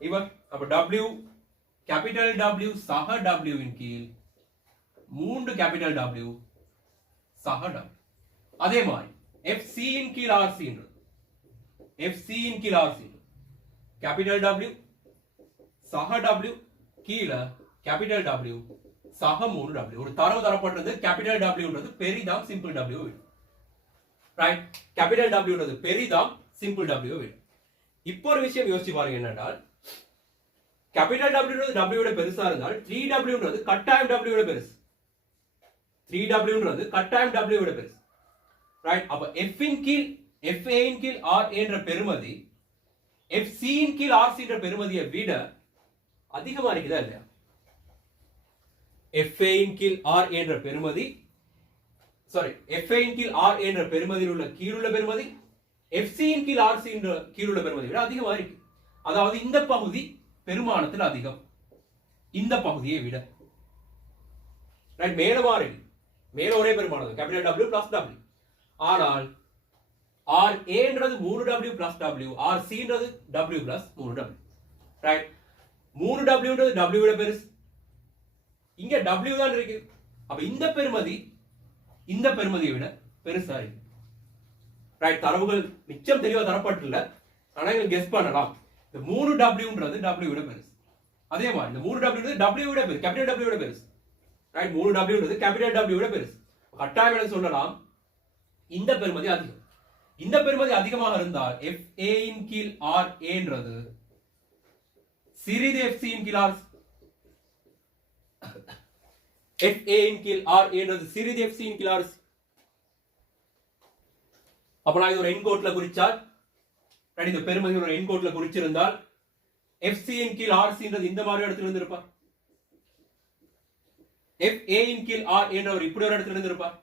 இவர். அப்ப W கேபிட்டல் W சக W இன் கீழ் 3 கேபிட்டல் W சக W. அதே மாதிரி FC இன் கீழ் RC ன்றது கேபிட்டல் W சக W கீழ கேபிட்டல் W சக 3W. ஒரு தரவு தரப்பட்டது, கேபிட்டல் W ன்றது பெரிதாம் சிம்பிள் W விட. ரைட், கேபிட்டல் W ன்றது பெரிதாம் சிம்பிள் W விட. இப்போ ஒரு விஷயம் யோசிச்சு பாருங்க, என்னென்றால் கேபிட்டல் W ன்றது W விட பெருசா இருந்தால் 3W ன்றது கட்டாயம் W விட பெருசு. 3W ன்றது கட்டாயம் W விட பெருசு. ரைட், அப்ப FA இன் கீழ் RA என்ற பெருமதி FC இன் கீழ் RC என்ற பெருமதியை விட அதிகமா இருக்குதா இல்லையா? FA இன் கீழ் RA என்ற பெருமதி FA இன் கீழ் RA என்ற பெருமதியில் உள்ள கீழுள்ள பெருமதி FC இன் கீழ் RC என்ற கீழுள்ள பெருமதி விட அதிகமா இருக்கு. அதாவது இந்த பகுதி பெருமானத்தில் அதிகம், இந்த பகுதியை விட. ரைட், மேல மாறி மேல ஒரே பெருமானம் கேபிட்டல் W பிளஸ் W. ஆனால் RA ன்றது 3W பிளஸ் W, RC ன்றது W plus 3W. Right, 3W ன்றது W விட பெருசு, இங்க W தான் இருக்கு. அப்ப இந்த பெருமதியை விட பெருசா இருக்கு. ரைட், தரவுகள் மிச்சம் தெளிவா தரப்பட்டுள்ள, ஆனா கெஸ் பண்ணலாம். இந்த 3W ன்றது W விட பெருசு. அதே மாதிரி இந்த 3W ன்றது W விட பெருசு, கேபிட்டல் W விட பெருசு. ரைட், 3W ன்றது கேபிட்டல் W விட பெருசு. கட்டாயம் என்ன சொல்லலாம், இந்த பெருமதி அதிகம். இந்த பெருமதி அதிகமாக இருந்தால் FA இன் கீழ் RA ன்றது சிறிது FC இன் கீழ் RC. FA இன் கீழ் RA ன்றது சிறிது FC இன் கீழ் RC. அப்ப நான் இது ஒரு என்கோட்ல குறிச்சால், இந்த பெருமதி ஒரு என்கோட்ல குறிச்சிருந்தால் எஃப்சி இன் கீழ் ஆர்சின்றது இந்த மாதிரி இடத்துல இருந்திருப்பார். FA இன் கீழ் ஆர் என்றவர் இப்படி ஒரு இடத்துல இருந்திருப்பார்.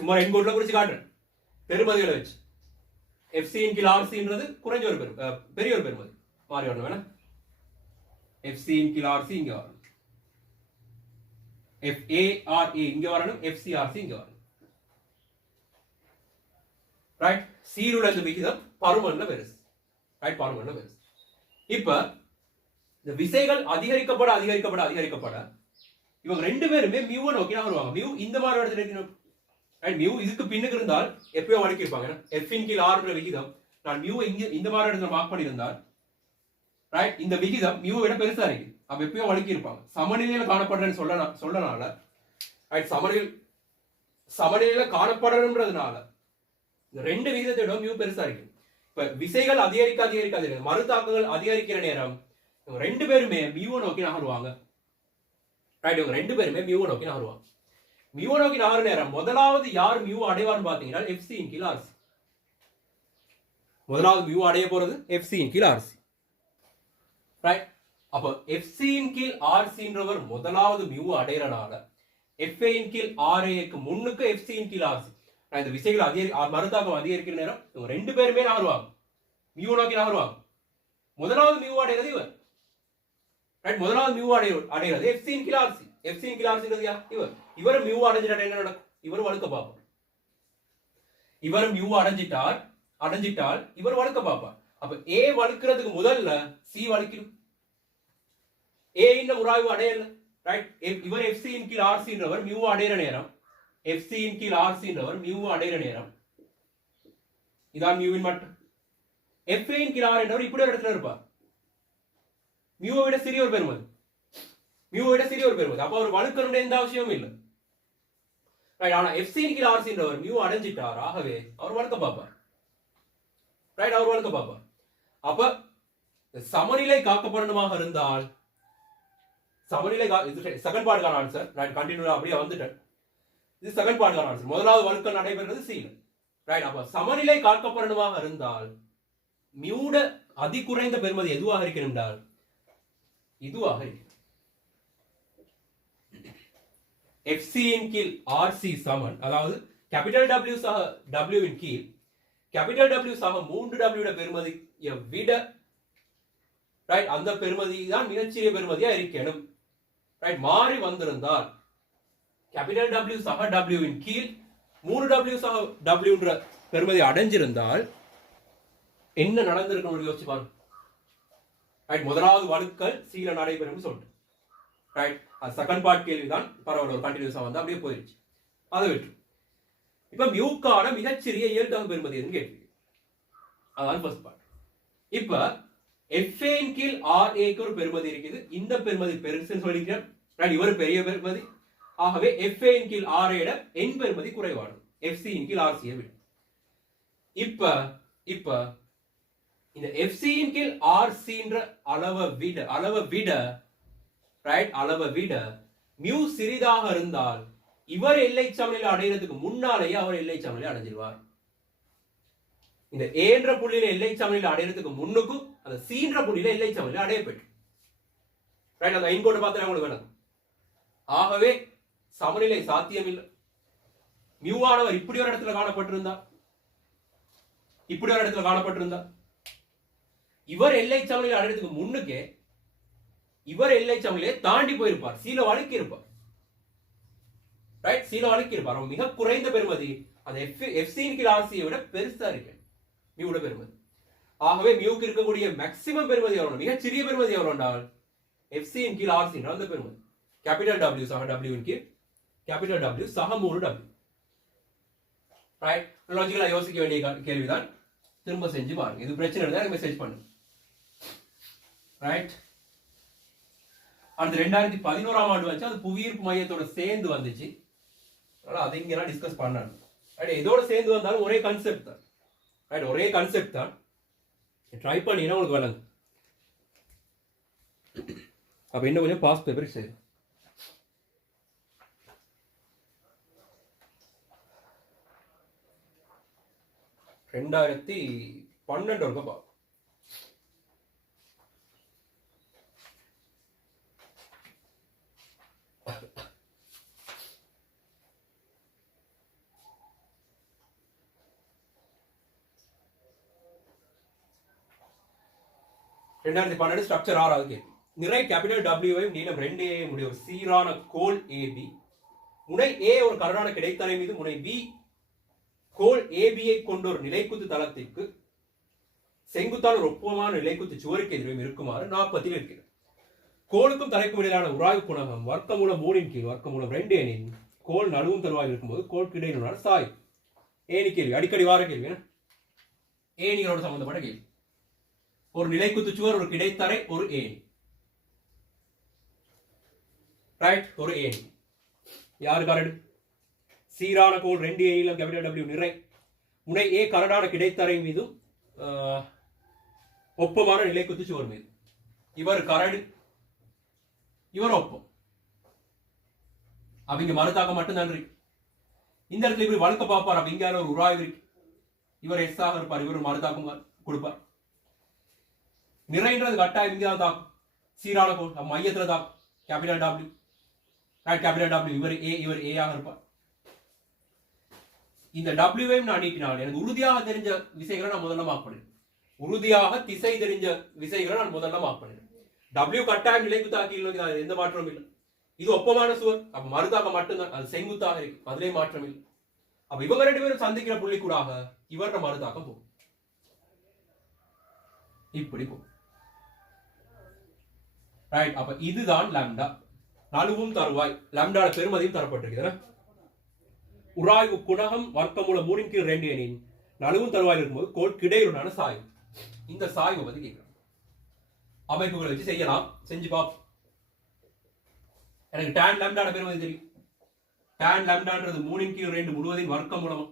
சும்மா என்கோட்ல குறிச்சு காட்டுறேன் பெருமதிகளை வச்சு. எஃப்சி இன் கீழ் ஆர்சின்றது குறைஞ்ச ஒரு பெரிய ஒரு பெருமதி மாறி வரணும் வேணா. எஃப்சி இன் கீழ் ஆர்சி இங்க வரணும், FARA இங்க வரணும், FCRC இங்க வரணும். ரைட், சீருள்ள விகிதம் பருமன்ல பெருசு. ரைட், பருமன்ல பெருசு. இப்ப இந்த விசைகள் அதிகரிக்கப்பட அதிகரிக்கப்பட அதிகரிக்கப்பட இவங்க ரெண்டு பேருமே மியூவை நோக்கி வருவாங்க. மியூ இந்த மாதிரி இடத்துல இருக்கணும். ரைட், மியூ இதுக்கு பின்னுக்கு இருந்தால் எப்பயோ வழக்கி இருப்பாங்க. F இன் கீழ் R விகிதம் நான் மியூ இங்க இந்த மாதிரி இடத்துல மார்க் பண்ணியிருந்தால், ரைட், இந்த விகிதம் மியூவை விட பெருசா இருக்கு. அப்ப எப்பயோ வழக்கி இருப்பாங்க. சமநிலையில காணப்படுறேன்னு சொல்லனால, ரைட், சமநிலையில காணப்படுறதுனால இந்த ரெண்டு விகிதத்தை விட மியூ பெருசா இருக்கு. இப்ப விசைகள் அதிகரிக்க அதிகரிக்க அதிகரிக்க மறுதாக்கங்கள் அதிகரிக்கிற நேரம் இவங்க ரெண்டு பேருமே மியூவை நோக்கி நகருவாங்க. ரைட், இவங்க ரெண்டு பேருமே மியூவை நோக்கி நகருவாங்க. மியூவை நோக்கி நகர நேரம் முதலாவது யார் மியூ அடைவார்னு பாத்தீங்கன்னா FC இன் கீழ் RC. முதலாவது மியூ அடைய போறது FC இன் கீழ் RC. ரைட், அப்ப FC இன் கீழ் RCன்றவர் முதலாவது மியூ அடையறனால FA இன் கீழ் RAக்கு முன்னுக்கு FC இன் கீழ் RC. இந்த விசைகள் மறுதாக்கம் அதிகரிக்கிற நேரம் இவங்க ரெண்டு பேருமே நகருவாங்க, மியூ நோக்கி நகருவாங்க. முதலாவது மியூ அடைகிறது இவர். ரைட், முதலாவது மியூ அடைகிறது FC இன் கீழ் RC. FC இன் கீழ் RCன்றது யார்? இவர் மியூ அடைஞ்சிட்டா என்ன நடக்கும்? இவர் வழுக்க பார்ப்பார். இவர் மியூ அடைஞ்சிட்டால் இவர் வழுக்க பார்ப்பார். அப்ப A வழுக்கிறதுக்கு முதல்ல C வழுக்கிடும். A இந்த உராய்வு அடையல. ரைட், இவர் FC இன் கீழ் RCன்றவர் மியூ அடையிற நேரம், FC இன் கீழ் RCன்றவர் மியூ அடையிற நேரம் இதான் மியூவின் மட்டு. FA இன் கீழ் R என்றவர் இப்படி ஒரு இடத்துல இருப்பார். மியூவை விட சிறிய ஒரு பெருமதி, மியூவை விட சிறிய ஒரு பெருமதி. அப்ப அவர் வழுக்கணுடைய எந்த அவசியமும் இல்லை. ரைட், ஆனா FC இன் கீழ் RCன்றவர் மியூ அடைஞ்சிட்டார். ஆகவே அவர் வழுக்க பார்ப்பார். ரைட், அவர் வழுக்க பார்ப்பார். அப்ப சமநிலை காக்கப்படணுமாக இருந்தால், சமநிலை செகண்ட் பார்ட்கான ஆன்சர். ரைட், கண்டினியூ அப்படியே வந்துட்டேன். இது செகண்ட் பார்ட்கான ஆன்சர். முதலாவது வழுக்கல் நடைபெறுவது C. ரைட், அப்ப சமநிலை காக்கப்படணுமாக இருந்தால் மியூட அதி குறைந்த பெருமதி எதுவாக இருக்கிறது என்றால் இதுவாக இருக்கு. FC இன் கீழ் RC சமன், அதாவது கேபிட்டல் W சக W இன் கீழ் கேபிட்டல் W சக 3W பெருமதியை விட, ரைட், அந்த பெருமதி தான் மிகச்சிறிய பெருமதியா இருக்கணும். ரைட், மாறி வந்திருந்தால் கேபிட்டல் W சக W இன் கீழ் 3W சக Wன்ற பெருமதி அடைஞ்சிருந்தால் என்ன நடந்திருக்கும் யோசிச்சு பாருங்க. ரைட், முதலாவது வழுக்கல் சீல நடைபெறும் சொல்லிட்டு, ரைட், அது செகண்ட் பார்ட் கேள்விதான். பரவாயில்ல, ஒரு கண்டினியூஸா வந்து அப்படியே போயிருச்சு. அதை விட்டு இப்ப மியூக்கான மிகச்சிறிய இயல்பு பெருமதி எதுன்னு கேள்வி. அதான் ஃபர்ஸ்ட் பார்ட். இப்ப FA இன் கீழ் RAக்கு ஒரு பெருமதி இருக்குது. இந்த பெருமதி பெருசுன்னு சொல்லிக்கிறேன். ரைட், இவர் பெரிய பெருமதி. ஆகவே FA இன் கீழ் RA என் பெருமதி குறைவானது FC இன் கீழ் RC விட. இப்ப இந்த FC இன் கீழ் RCன்ற அளவை விட ரைட், அளவை விட மியூ சிறிதாக இருந்தால் இவர் எல்லை சமநிலை அடைகிறதுக்கு முன்னாலேயே அவர் எல்லை சமநிலை அடைஞ்சிருவார். இந்த ஏன்ற புள்ளியில எல்லை சமநிலை அடைகிறதுக்கு முன்னுக்கும் அந்த சீன்ற புள்ளியில எல்லை சமநிலை அடையப்பட்டு, ரைட், அந்த ஐன்கோடு பார்த்தா உங்களுக்கு வேணும். ஆகவே சமநிலை சாத்தியம் இல்லை. மியூவானவர் இப்படி ஒரு இடத்துல காணப்பட்டிருந்தா இவர் எல்லை சமநிலை அடைகிறதுக்கு முன்னுக்கே இவர் எல்லை சமநிலையை தாண்டி போயிருப்பார், சீல வழுக்கி இருப்பார். ரைட், சீல வழுக்கி இருப்பார். மிக குறைந்த பெருமதி அந்த FC இன் கீழ் RC விட பெருசா இருக்கு மியூட பெருமதி. ஆகவே மியூக்கு இருக்கக்கூடிய மேக்ஸிமம் பெருமதி எவ்வளவு, மிக சிறிய பெருமதி எவ்வளவு என்றால் FC இன் கீழ் RC அந்த பெருமதி. கேபிட்டல் W சக W இன் கீழ் கேபிட்டல் W சக 3W. ரைட், லாஜிக்கலா யோசிக்க வேண்டிய கேள்விதான். திரும்ப செஞ்சு பாருங்க. இது பிரச்சனை இருந்தா எனக்கு மெசேஜ் பண்ணுங்க. ரைட், அடுத்து 2011ஆம் ஆண்டு வந்து அது புவியீர்ப்பு மையத்தோட சேர்ந்து வந்துச்சு. அதனால அதை இங்க நான் டிஸ்கஸ் பண்ணணும். ரைட், இதோட சேர்ந்து வந்தாலும் ஒரே கான்செப்ட் தான். ரைட், ஒரே கான்செப்ட் தான். ட்ரை பண்ணினா உங்களுக்கு வழங்கு. அப்ப இன்னும் கொஞ்சம் பாஸ் பேப்பர் சரி. 2012 ஒருக்கப்பா. ஸ்ட்ரக்சர் 6வது கேள்வி. நிறை கேபிட்டல் W நீளம் 2a உடைய ஒரு சீரான கோல் AB, முனை A ஒரு கரடான கிடைத்தலை மீது முனை B கோல் AB-ஐ கொண்ட ஒரு நிலைக்குத்து தளத்திற்கு செங்குத்தான ஒரு ஒப்புமான நிலைக்குத்து சுவருக்கு எதிரும் இருக்குமாறு 40 இருக்கிறது. கோலுக்கும் தலைக்கும் இடையிலான உராய்வு குணகம் வர்க்கமூலம் 3 கீழ் வர்க்கமூலம் 2 எனின் கோல் நடுவும் தருவாயில் இருக்கும்போது கோலுக்கு இடையிலான சாய். ஏனி கேள்வி, அடிக்கடி வார கேள்வி. ஏனிகளோட சம்பந்தப்பட்ட கேள்வி. ஒரு நிலைக்குத்து சுவர், ஒரு கிடைத்தரை, ஒரு ஏணி. ரைட், ஒரு ஏணி. யாரு கரடு? சீரான கோல் 2 நீளம் கேபிட்டல் W நிறை, முனை A கரடான கிடைத்தரை மீதும் ஒப்பமான நிலைக்குத்து சுவர் மீது. இவர் கரடு, இவர் ஒப்பம். அவங்க மறுத்தாக்க மட்டும்தான் இருக்கு. இந்த இடத்துல இப்படி வழுக்க பார்ப்பார். அவங்க ஒரு உராய்வு இருக்கு. இவர் எஸ் ஆக இருப்பார், இவர் மறுத்தாக்கம் கொடுப்பார். நிறைன்றது கட்டாயம் இங்க தான் தாக்கும். சீரான கோல் மையத்துல தாக்கும். Capital W, capital W. இவர் ஏ ஆக இருப்பார். இந்த W-வையும் நான் நீக்கினால் எனக்கு உறுதியாக தெரிஞ்ச விசைகளை நான் முதல்ல மார்க் பண்ணுறேன். உறுதியாக திசை தெரிஞ்ச விசைகளை நான் முதல்ல மார்க் பண்ணுறேன். W கட்டாயம் நிலைக்குத்தாக்கி எந்த மாற்றமும் இல்லை. இது ஒப்பமான சுவர், அப்ப மறுதாக மட்டும்தான், அது செங்குத்தாக இருக்கு, அதிலே மாற்றம் இல்லை. அப்ப இவங்க 2 பேரும் சந்திக்கிற புள்ளி கூடாக இவர மறுதாக்கம் போகும். இப்படி போகும். ரைட், அப்ப இதுதான் லாம்டா. நழுவும் தருவாய் லாம்டால பெருமதியும் தரப்பட்டிருக்கிறது. உராய்வு குணகம் வர்க்கமூலம் 3 கீழ் 2 எனின் நழுவும் தருவாயில் இருக்கும்போது கோல் கிடையுடனான சாய்வு. இந்த சாய்வை பத்தி கேட்கிறோம். அமைப்புகளை வச்சு செய்யலாம், செஞ்சு பார்ப்போம். எனக்கு tan லாம்டான பெருமதி தெரியும். tan லாம்டான்றது 3 கீழ் 2 முழுவதின் வர்க்கமூலம்.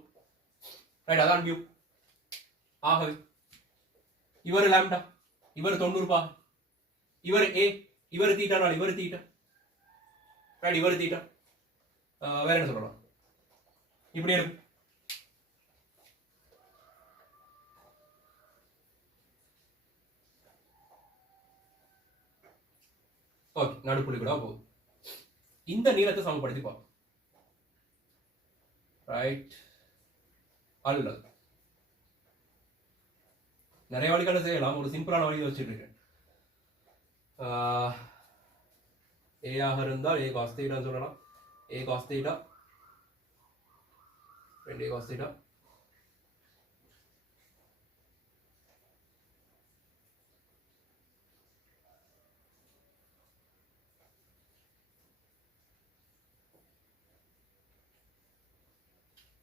ரைட், அதான் மியூ. ஆகவே இவர் லாம்டா, இவர் 90 பா, இவர் A, இவர் தீட்டானால் இவர் தீட்டா. ரைட், இவர் தீட்டா. வேற என்ன சொல்லலாம்? இப்படி இருக்கும். ஓகே, நடுப்புள்ளி கூட போகுது. இந்த நீளத்தை சமப்படுத்தி பார்ப்போம். ரைட், அல்ல நிறைய வழிகளை செய்யலாம். ஒரு சிம்பிளான வழியை வச்சுட்டு இருக்கேன். ஏ ஆக இருந்தால் A cos θ சொல்லலாம். A cos θ 2A cos θ.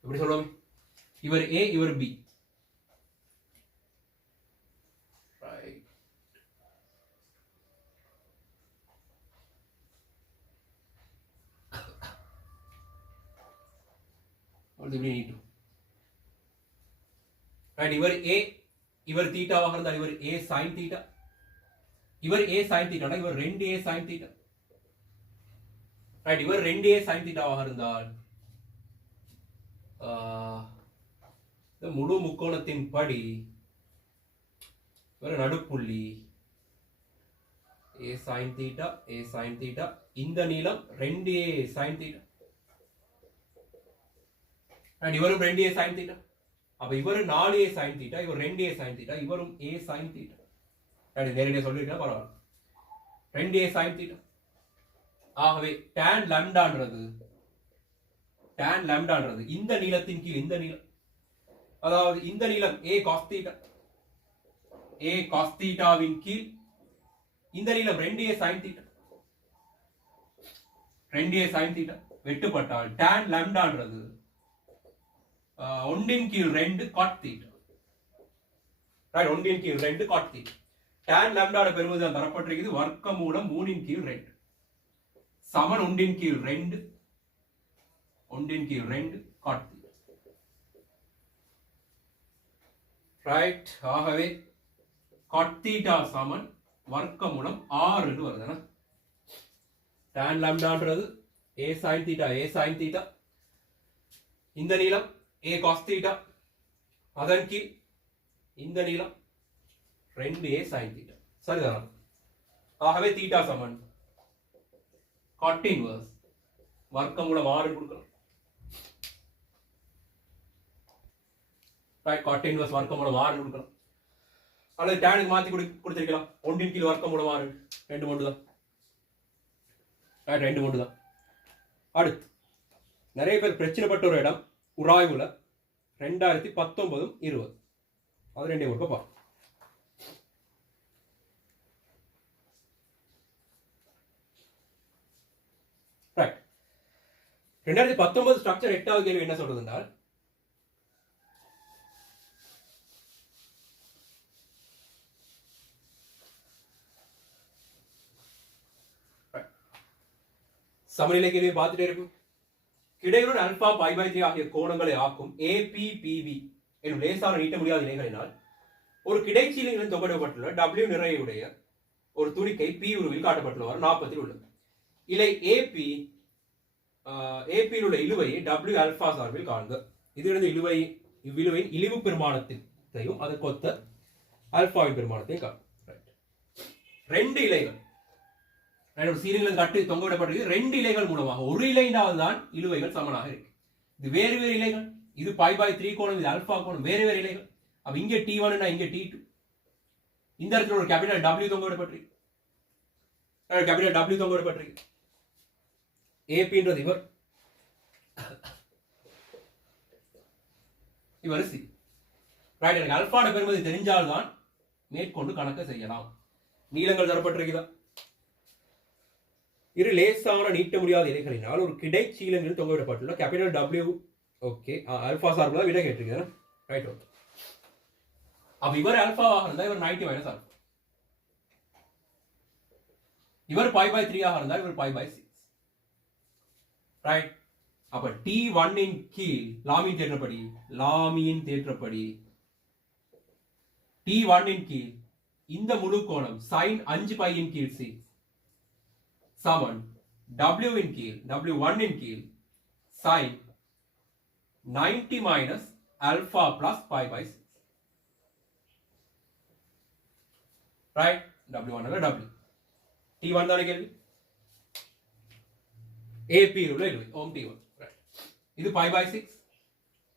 எப்படி சொல்லுவோம்? இவர் A, இவர் B. இவர் A, இவர் தீட்டாவாக இருந்தால் இவர் A sin θ. இவர் A sin θ, இவர் 2A sin θ. ரைட், இவர் 2A sin θவாக இருந்தால் இந்த முழு முக்கோணத்தின் படி இவர் நடுப்புள்ளி A sin θ, A sin θ. இந்த நீளம் 2A sin θ. இவரும் 2A sin θ. அப்ப இவர் 4A sin θ, இவர் 2A sin θ, இவரும் A sin θ. நேரடியாக சொல்லிருக்கேன், பரவாயில்ல. 2A sin θ. ஆகவே tan லாம்டான்றது இந்த நீளத்தின் கீழ் இந்த நீளம், அதாவது இந்த நீளம் A cos θ, A cos θவின் கீழ் இந்த நீளம் 2A sin θ, 2A sin θ வெட்டுப்பட்டால் tan லாம்டான்றது 1 கீழ் 2 cot θ. ரைட், 1 கீழ் 2 cot θ. tan லாம்டாட பெறுவது தான் தரப்பட்டிருக்கிறது. வர்க்கமூலம் 3 கீழ் 2 சமன் 1 கீழ் 2 cot θ. ரைட், ஆகவே cot θ சமன் வர்க்கமூலம் 6 ன்னு வருதுனா. tan லாம்டான்றது A sin θ, A sin θ. இந்த நீளம் A cos θ, அதன் கீழ் இந்த நீளம் 2a sin θ. சரிதானா? ஆகவே தீட்டா சமன் cot inverse வர்க்கமூலம் 6 கொடுக்கலாம். ரைட், cot inverse வர்க்கமூலம் 6 கொடுக்கலாம். அல்லது tan மாத்தி கொடுத்திருக்கலாம். 1 இன் கீழ் வர்க்கமூலம் 6 2 ஒன்று தான். ரைட், 2 ஒன்று தான். அடுத்து நிறைய பேர் பிரச்சனைப்பட்ட ஒரு இடம் உராய்வுல 2019 20 அது ரெண்டே ஒரு பா. ரைட், 2019 ஸ்ட்ரக்சர் 8வது கேள்வி என்ன சொல்றது என்றால் சமநிலை கேள்வியை பார்த்துட்டே இருக்கும். கிடையுடன் அல்பா பை பை 3 ஆகிய கோணங்களை ஆக்கும் ஏபிபிவி என்னும் லேசான நீட்ட முடியாத இலைகளினால் ஒரு கிடைச்சீலிகளில் தொகையிடப்பட்டுள்ள W நிறையுடைய ஒரு துணிக்கை P உருவில் காட்டப்பட்டுள்ளவாறு 40 உள்ளது. இலை ஏபியில் உள்ள இழுவையை W அல்பா சார்பில் காண்க. இதிலிருந்து இவ்விழுவையின் இழிவு பெருமானத்தையும் அதற்கொத்த அல்பாவின் பெருமானத்தையும் காணும். ரெண்டு இலைகள் சீரியல் கட்டு தொங்கவிடப்பட்டிருக்கு. 2 இலைகள் மூலமாக ஒரு இலையினால் தான் இழுவைகள் சமனாக இருக்கு. இது வேறு வேறு இலைகள். இது பை பை 3 கோணம், இது அல்பா கோணம், வேறு வேறு இலைகள். அப்ப இங்க T1 இங்க T2. இந்த இடத்துல ஒரு கேபிட்டல் W தொங்கவிடப்பட்டிருக்கு. கேபிட்டல் W தொங்கவிடப்பட்டிருக்கு. ஏபின்றது இவர் சி. ரைட், எனக்கு அல்பாட பெருமதி தெரிஞ்சால்தான் மேற்கொண்டு கணக்க செய்யலாம். நீளங்கள் தரப்பட்டிருக்குதா? இரு லேசான நீட்ட முடியாத இலைகளினால் ஒரு கிடைச்சீலங்களில் தொங்கவிடப்பட்டுள்ள கேபிட்டல் W ஓகே அல்பா சார்புல விட கேட்டிருக்கிறேன். Right, okay. அப்ப இவர் அல்பாவாக இருந்தா இவர் 90 மைனஸ் ஆல்பா. இவர் பை பை 3 ஆக இருந்தா இவர் பை பை 6. ரைட், அப்ப T1 இன் கீழ் லாமியின் தேற்றப்படி T1 இன் கீழ் இந்த முழு கோணம் sin 5 பை இன் கீழ் 6 சமன் W இன் கீழ் W1 இன் கீழ் sin 90 minus alpha plus pi by 6. Right? W1 அல்ல W. T1 தானே கேள்வி. AP உள்ள இழுவை ஓம் T1. Right. இது pi by 6.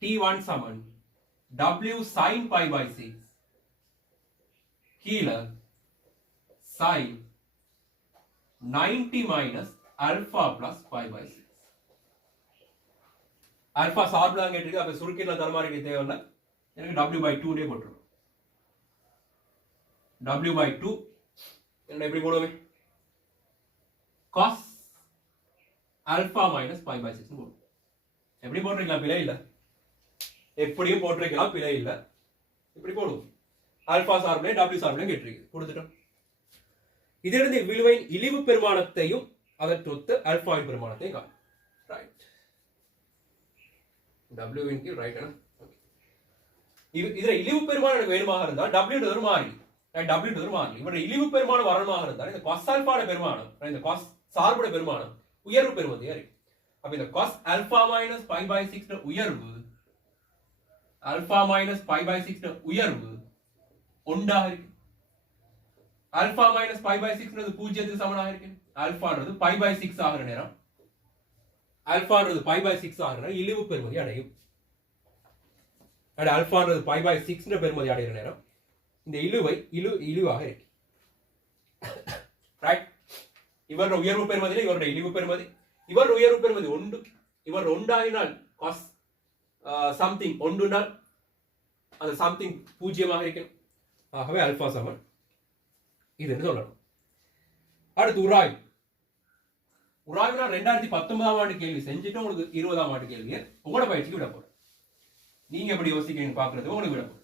T1 Saman W sin pi by 6 கீழே sin 90 minus alpha plus pi by 6. alpha சார்புல கேட்டிருக்கு. அப்ப சுருக்கில தரமாரிக்கு தேவையில்லை. எனக்கு W by 2 டே போட்டுரும். W by 2 என்ன எப்படி போடுவே? cos alpha minus pi by 6 போடுவோம். எப்படி போட்டிருக்கலாம்? பிழை இல்லை. எப்படியும் போட்டிருக்கலாம், பிழை இல்லை. இப்படி போடுவோம். ஆல்பா சார்புல W சார்புல கேட்டிருக்கு. கொடுத்துட்டோம். இதிலிருந்து விழுவையின் இழிவு பெருமானத்தையும் அதற்கொத்த அல்பாவின் பெருமானத்தையும் காணும். ரைட், W இன் கீழ் ரைட். இதுல இழிவு பெருமானம் வேணுமாக இருந்தால் W ஒரு மாறி. W ஒரு மாறி. இவருடைய இழிவு பெருமானம் வரணுமாக இருந்தால் இந்த cos ஆல்பாட பெருமானம், இந்த cos சார்புட பெருமானம் உயர்வு பெறுவது யாரு? அப்ப இந்த cos alpha minus pi by 6 உயர்வு alpha minus pi by 6 உயர்வு ஒன்றாக இருக்கு. alpha minus pi by 6 ன்றது 0 க்கு சமனாக இருக்கு. alpha ன்றது pi by 6 ஆகிற நேரம் alpha ன்றது pi by 6 ஆகிற நேரம் இழிவு பெறுமதி அடையும். alpha ன்றது pi by 6 ன்ற பெறுமதி அடைகிற நேரம் இந்த இழிவாக இருக்கு. ரைட், இவருடைய உயர்வு பெறுமதி இவருடைய இழிவு பெறுமதி. இவர் உயர்வு பெறுமதி 1. இவர் ஒன்றாயினால் cos something ஒன்றுனால் அந்த something பூஜ்ஜியமாக இருக்கும். ஆகவே alpha சமன் இது என்று சொல்லணும். அடுத்து உராய்வு. உராய்வு நான் 2019ஆம் ஆண்டு கேள்வி செஞ்சுட்டு உங்களுக்கு 20ஆம் ஆண்டு கேள்வியை உங்களோட பயிற்சிக்கு விட போறேன். நீங்க எப்படி யோசிக்கிறீங்க பாக்குறது உங்களுக்கு விட போறேன்.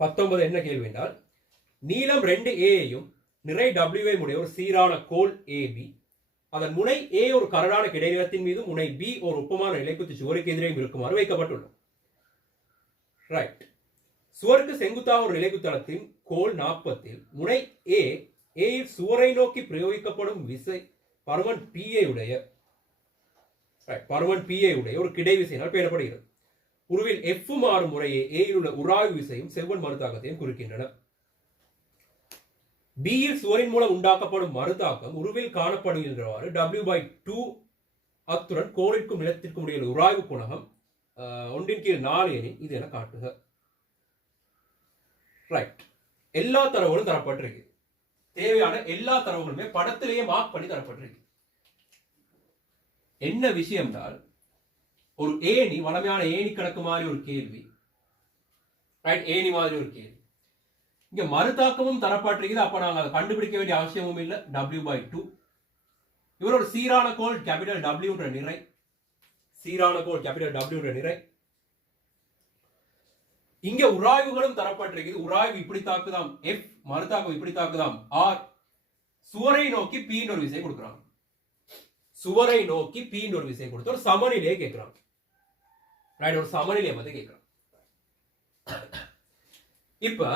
19 என்ன கேள்வி என்றால், நீளம் 2a நிறை W உடைய ஒரு சீரான கோல் AB, அதன் முனை A ஒரு கரடான கிடைநிலத்தின் மீது முனை B ஒரு ஒப்பமான நிலைக்குத்து சுவருக்கு எதிரே இருக்குமாறு வைக்கப்பட்டுள்ளது. ரைட், சுவருக்கு செங்குத்தாக ஒரு நிலைக்குத்தளத்தின் கோல் 40 முனை A சுவரை நோக்கி பிரயோகிக்கப்படும் விசை பருமன் P உடைய பருமன் PA உடைய ஒரு கிடை விசையினால் பேணப்படுகிறது. உருவில் F மாறும் முறையே ஏயில் உள்ள உராய்வு விசையும் செவ்வன் மறுதாக்கத்தையும் குறிக்கின்றன. பியில் சுவரின் மூலம் உண்டாக்கப்படும் மறுதாக்கம் உருவில் காணப்படுகின்றவாறு W/2 அத்துடன் கோணிற்கும் நிலத்திற்கும் இடையில் உராய்வு குணகம் 1/4 எனில் இது என காட்டுக. ரைட், எல்லா தரவுகளும் தரப்பட்டிருக்கு. தேவையான எல்லா தரவுகளுமே படத்திலேயே மார்க் பண்ணி தரப்பட்டிருக்கு. என்ன விஷயம் என்றால், ஒரு ஏணி, வளமையான ஏணி கணக்கு மாதிரி ஒரு கேள்வி, ரைட், ஏணி மாதிரி ஒரு கேள்வி. இங்க மறுதாக்கமும் தரப்பட்டிருக்குது. அப்ப நாங்க அதை கண்டுபிடிக்க வேண்டிய அவசியமும் இல்லை. W/2 இவர் ஒரு சீரான கோள் கேபிட்டல் W என்ற நிறை, சீரான கோள் கேபிட்டல் W என்ற நிறை. இங்க உராய்வுகளும் தரப்பட்டிருக்குது. உராய்வு இப்படி தாக்குதாம் F, மறுதாக்கம் இப்படி தாக்குதாம் R. சுவரை நோக்கி P ஒரு விசை கொடுக்குறாங்க. சுவரை நோக்கி P ஒரு விசை கொடுத்து ஒரு சமநிலையை கேட்கிறாங்க. ரைட், ஒரு சமநிலையை பத்தி கேட்கிறாங்க. இப்ப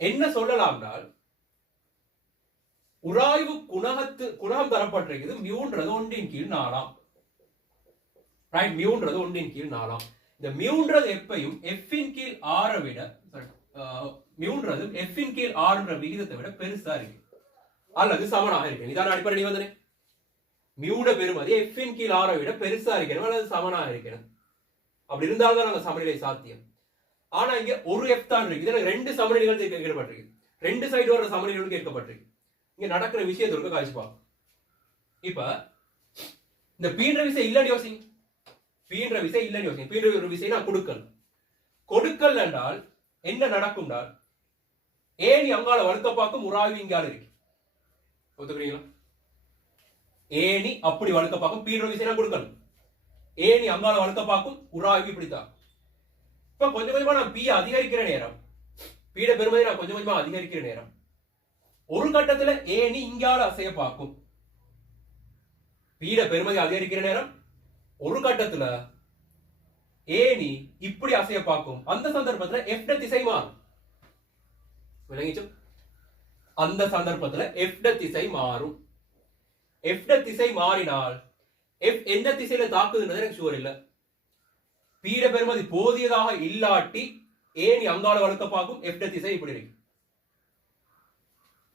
என்ன சொல்லலாம்னால், உராய்வு குணகம் தரப்பட்டிருக்குது. மியூன்றது 1/4. ரைட், மியூன்றது 1/4. இந்த மியூன்றது எப்பையும் F/R விட, மியூன்றது F/R என்ற விகிதத்தை விட பெருசா இருக்கு அல்லது சமனாக இருக்கு. இதான அடிப்படை நிபந்தனை. மியூட பெருமதி F/R விட பெருசா இருக்கணும் அல்லது சமனாக இருக்கணும். அப்படி இருந்தால்தான் நாங்க சமநிலை சாத்தியம். ஆனா இங்க ஒரு F தான் இருக்கு. இதுல 2 சமநிலைகள் கேட்கப்பட்டிருக்கு. 2 சைடு வர சமநிலைகள் கேட்கப்பட்டிருக்கு. இங்க நடக்கிற விஷயத்திற்கு காய்ச்சிப்பா. இப்ப இந்த பீன்ற விசை இல்லன்னு யோசிங்க. பீன்ற விசை இல்லன்னு யோசிங்க. பீன்ற ஒரு விசை நான் கொடுக்கல் என்றால் என்ன நடக்கும்? ஏணி அங்கால வழுக்க பார்க்கும், உராய்வு இங்கால இருக்கு. ஒத்துக்கிறீங்களா? ஏணி அப்படி வழுக்க பார்க்கும், பீன்ற விசை நான் கொடுக்கணும். ஏணி அங்கால வழுக்க பார்க்கும், உராய்வு இப்படித்தான். இப்ப கொஞ்சம் கொஞ்சமா நான் பி அதிகரிக்கிற நேரம், பீட பெருமதி நான் கொஞ்சம் கொஞ்சமா அதிகரிக்கிற நேரம், ஒரு கட்டத்துல ஏணி இங்கால அசைய பார்க்கும். பீட பெருமதி அதிகரிக்கிற நேரம் ஒரு கட்டத்துல ஏணி இப்படி அசைய பார்க்கும். அந்த சந்தர்ப்பத்துல F திசை மாறும். விளங்கிச்சு? அந்த சந்தர்ப்பத்துல F திசை மாறும். F திசை மாறினால் F எந்த திசையில தாக்குதுன்றது எனக்கு ஷூர் இல்ல. பீட பெருமதி போதியதாக இல்லாட்டி ஏணி அங்கால வழுக்க பார்க்கும், F திசை இப்படி இருக்கு.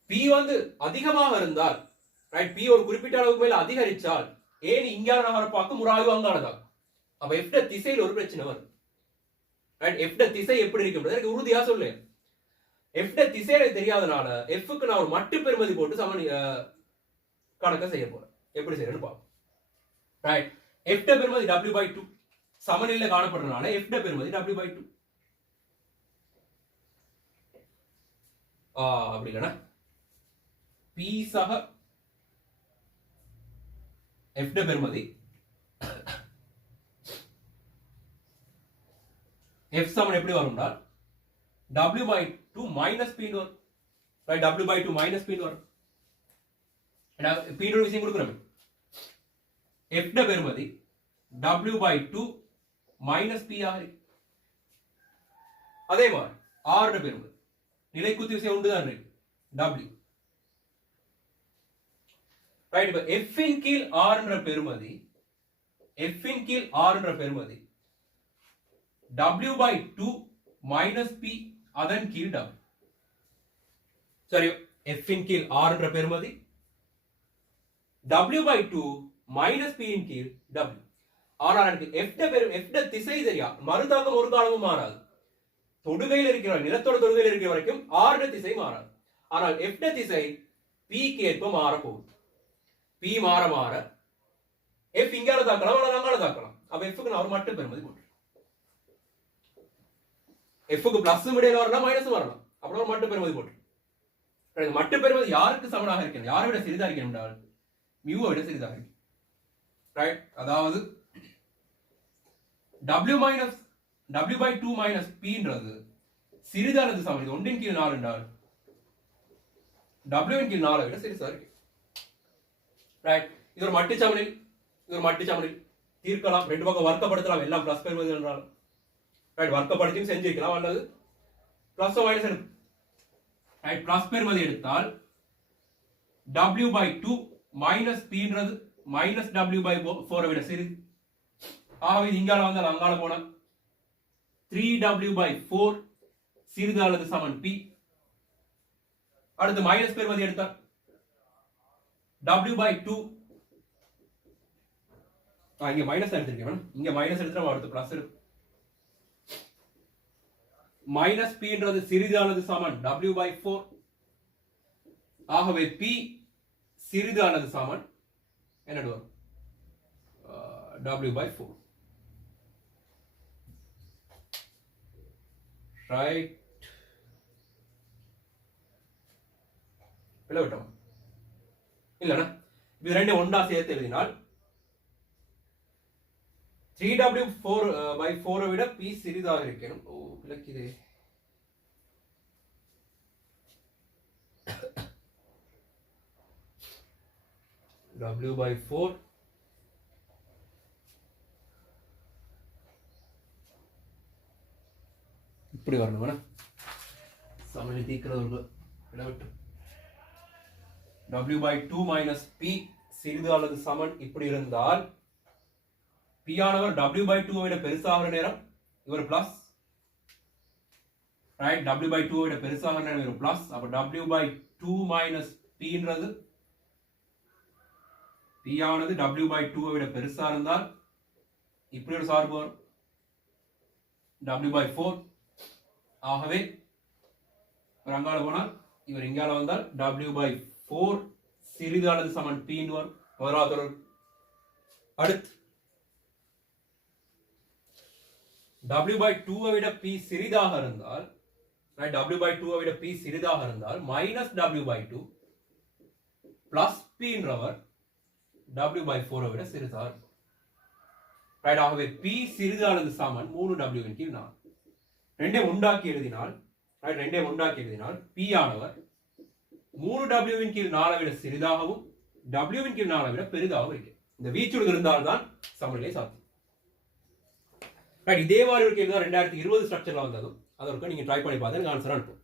P அதிகமாக இருந்தால், ரைட், P ஒரு குறிப்பிட்ட அளவுக்கு மேல அதிகரிச்சால் ஏணி இங்கால நகர பார்க்கும், உராய்வு அங்காலதான். அப்ப F திசையில் ஒரு பிரச்சனை வரும். ரைட், F திசை எப்படி இருக்குன்றது எனக்கு உறுதியா சொல்லு. F திசையில தெரியாதனால F க்கு நான் ஒரு மட்டு பெருமதி போட்டு கணக்க செய்ய போறேன். எப்படி செய்யறேன்னு பார்ப்போம். ரைட், F பெருமதி W/2 சமநிலையில காணப்படுறதுனால F பெருமதி W/2. அப்படி இல்லைன்னா P சக F பெருமதி F சமன் எப்படி வரும்னா W/2 மைனஸ் P வரும். ரைட், W/2 மைனஸ் P வரும். P விஷயம் கொடுக்குறோம். F பெருமதி W/2 மைனஸ் P ஆகும். அதே மாதிரி R பெருமதி நிலைக்குத்து விசை உண்டு தான் இருக்கு, W. ரைட், இப்ப F இன் கீழ் R என்ற பெருமதி, F இன் கீழ் R என்ற பெருமதி W/2 மைனஸ் P அதன் கீழ் W. சரி, F இன் கீழ் R என்ற பெருமதி W/2 மைனஸ் P இன் கீழ் W. ஆனால் எனக்கு F திசை தெரியா, மறுதாக்கம் ஒரு காலமும் மாறாது. தொடுகையில் இருக்கிற, நிலத்தோட தொடுகையில் இருக்கிற வரைக்கும் R திசை மாறாது. ஆனால் F திசை P க்கு ஏற்ப மாற போகுது. P மாற மாற F இங்கால தாக்கலாம் அல்லது அங்கால தாக்கலாம். அப்ப F க்கு நான் ஒரு மட்டு பெருமதி போட்டு, F க்கு பிளஸ் இடையில வரலாம், மைனஸ் வரலாம். அப்புறம் ஒரு மட்டு பெருமதி போட்டு, மட்டு பெருமதி யாருக்கு சமனாக இருக்கிறது, யாரை விட சிறிதா இருக்கிறது என்றால் மியூவை விட சிறிதாக இருக்கு. ரைட், அதாவது W/2 மைனஸ் Pன்றது சிறிதானது சமம். இது 1/4 என்றால் W/4 விட சிறிதா இருக்கு. ரைட், இது ஒரு மட்டு சமனில், இது ஒரு மட்டு சமனில் தீர்க்கலாம். ரெண்டு பக்கம் வர்க்கப்படுத்தலாம், எல்லாம் பிளஸ் பெருமதி என்றாலும். ரைட், வர்க்கப்படுத்தியும் செஞ்சிருக்கலாம் அல்லது பிளஸ் மைனஸ் எடுக்கும். ரைட், பிளஸ் பெருமதி எடுத்தால் W/2 மைனஸ் Pன்றது மைனஸ் டபிள்யூ பை 4 விட சிறிது. ஆகவே இங்கால வந்தால் அங்கால போன 3w by 4 சிறிது அல்லது சமன் p. அடுத்து மைனஸ் பெறுமதி எடுத்தால் w by 2. இங்க மைனஸ் எடுத்திருக்கேன், இங்க மைனஸ் எடுத்துட்டா அடுத்து பிளஸ் இருக்கும். மைனஸ் p என்றது சிறிது அல்லது சமன் w by 4. ஆகவே p சிறிது அல்லது சமன் என்னது வரும் w by 4. ரைட், விட்டோம் இல்லைன்னா இது ரெண்டு ஒன்றா சேர்த்து எழுதினால் 3w 4 by 4 விட p சிறிதாக இருக்கணும். ஓ விளக்குது. w by 4 இப்படி வரணும். சமநிலை தீர்க்கிறது இடவிட்டு w by 2 minus p சிறிது அல்லது சமன் இப்படி இருந்தால் p ஆனவர் w by 2 விட பெருசாகிற நேரம் இவர் பிளஸ். ரைட், w by 2 விட பெருசாகிற நேரம் இவர் பிளஸ். அப்ப w by 2 minus p ன்றது p ஆனது w by 2 விட பெருசா இருந்தால் இப்படி ஒரு சார்பு வரும் w by 4. ஆகவே ஒரு அங்கால போனால் இவர் இங்கால வந்தால் w by 4 சிறிது அல்லது சமன் p ன்னு வரும். முதலாவது தொடர். அடுத்து w by 2 விட p சிறிதாக இருந்தால், w by 2 விட p சிறிதாக இருந்தால் minus w by 2 plus p என்றவர் w by 4 விட சிறிதாக இருக்கும். ரைட், ஆகவே p சிறிது அல்லது சமன் 3w இன் கீழ் 4. ரெண்டே உண்டாக்கி எழுதினால் p ஆனவர் 3w இன் கீழ் 4 விட சிறிதாகவும் w இன் கீழ் 4 விட பெரிதாகவும் இருக்கு. இந்த வீச்சுடு இருந்தால்தான் சமநிலை சாத்தியம். ரைட், இதே மாதிரி ஒரு கேள்வி தான் 2020 ஸ்ட்ரக்சர்ல வந்ததும். அதற்கு நீங்க ட்ரை பண்ணி பார்த்து ஆன்சர் அனுப்பும்.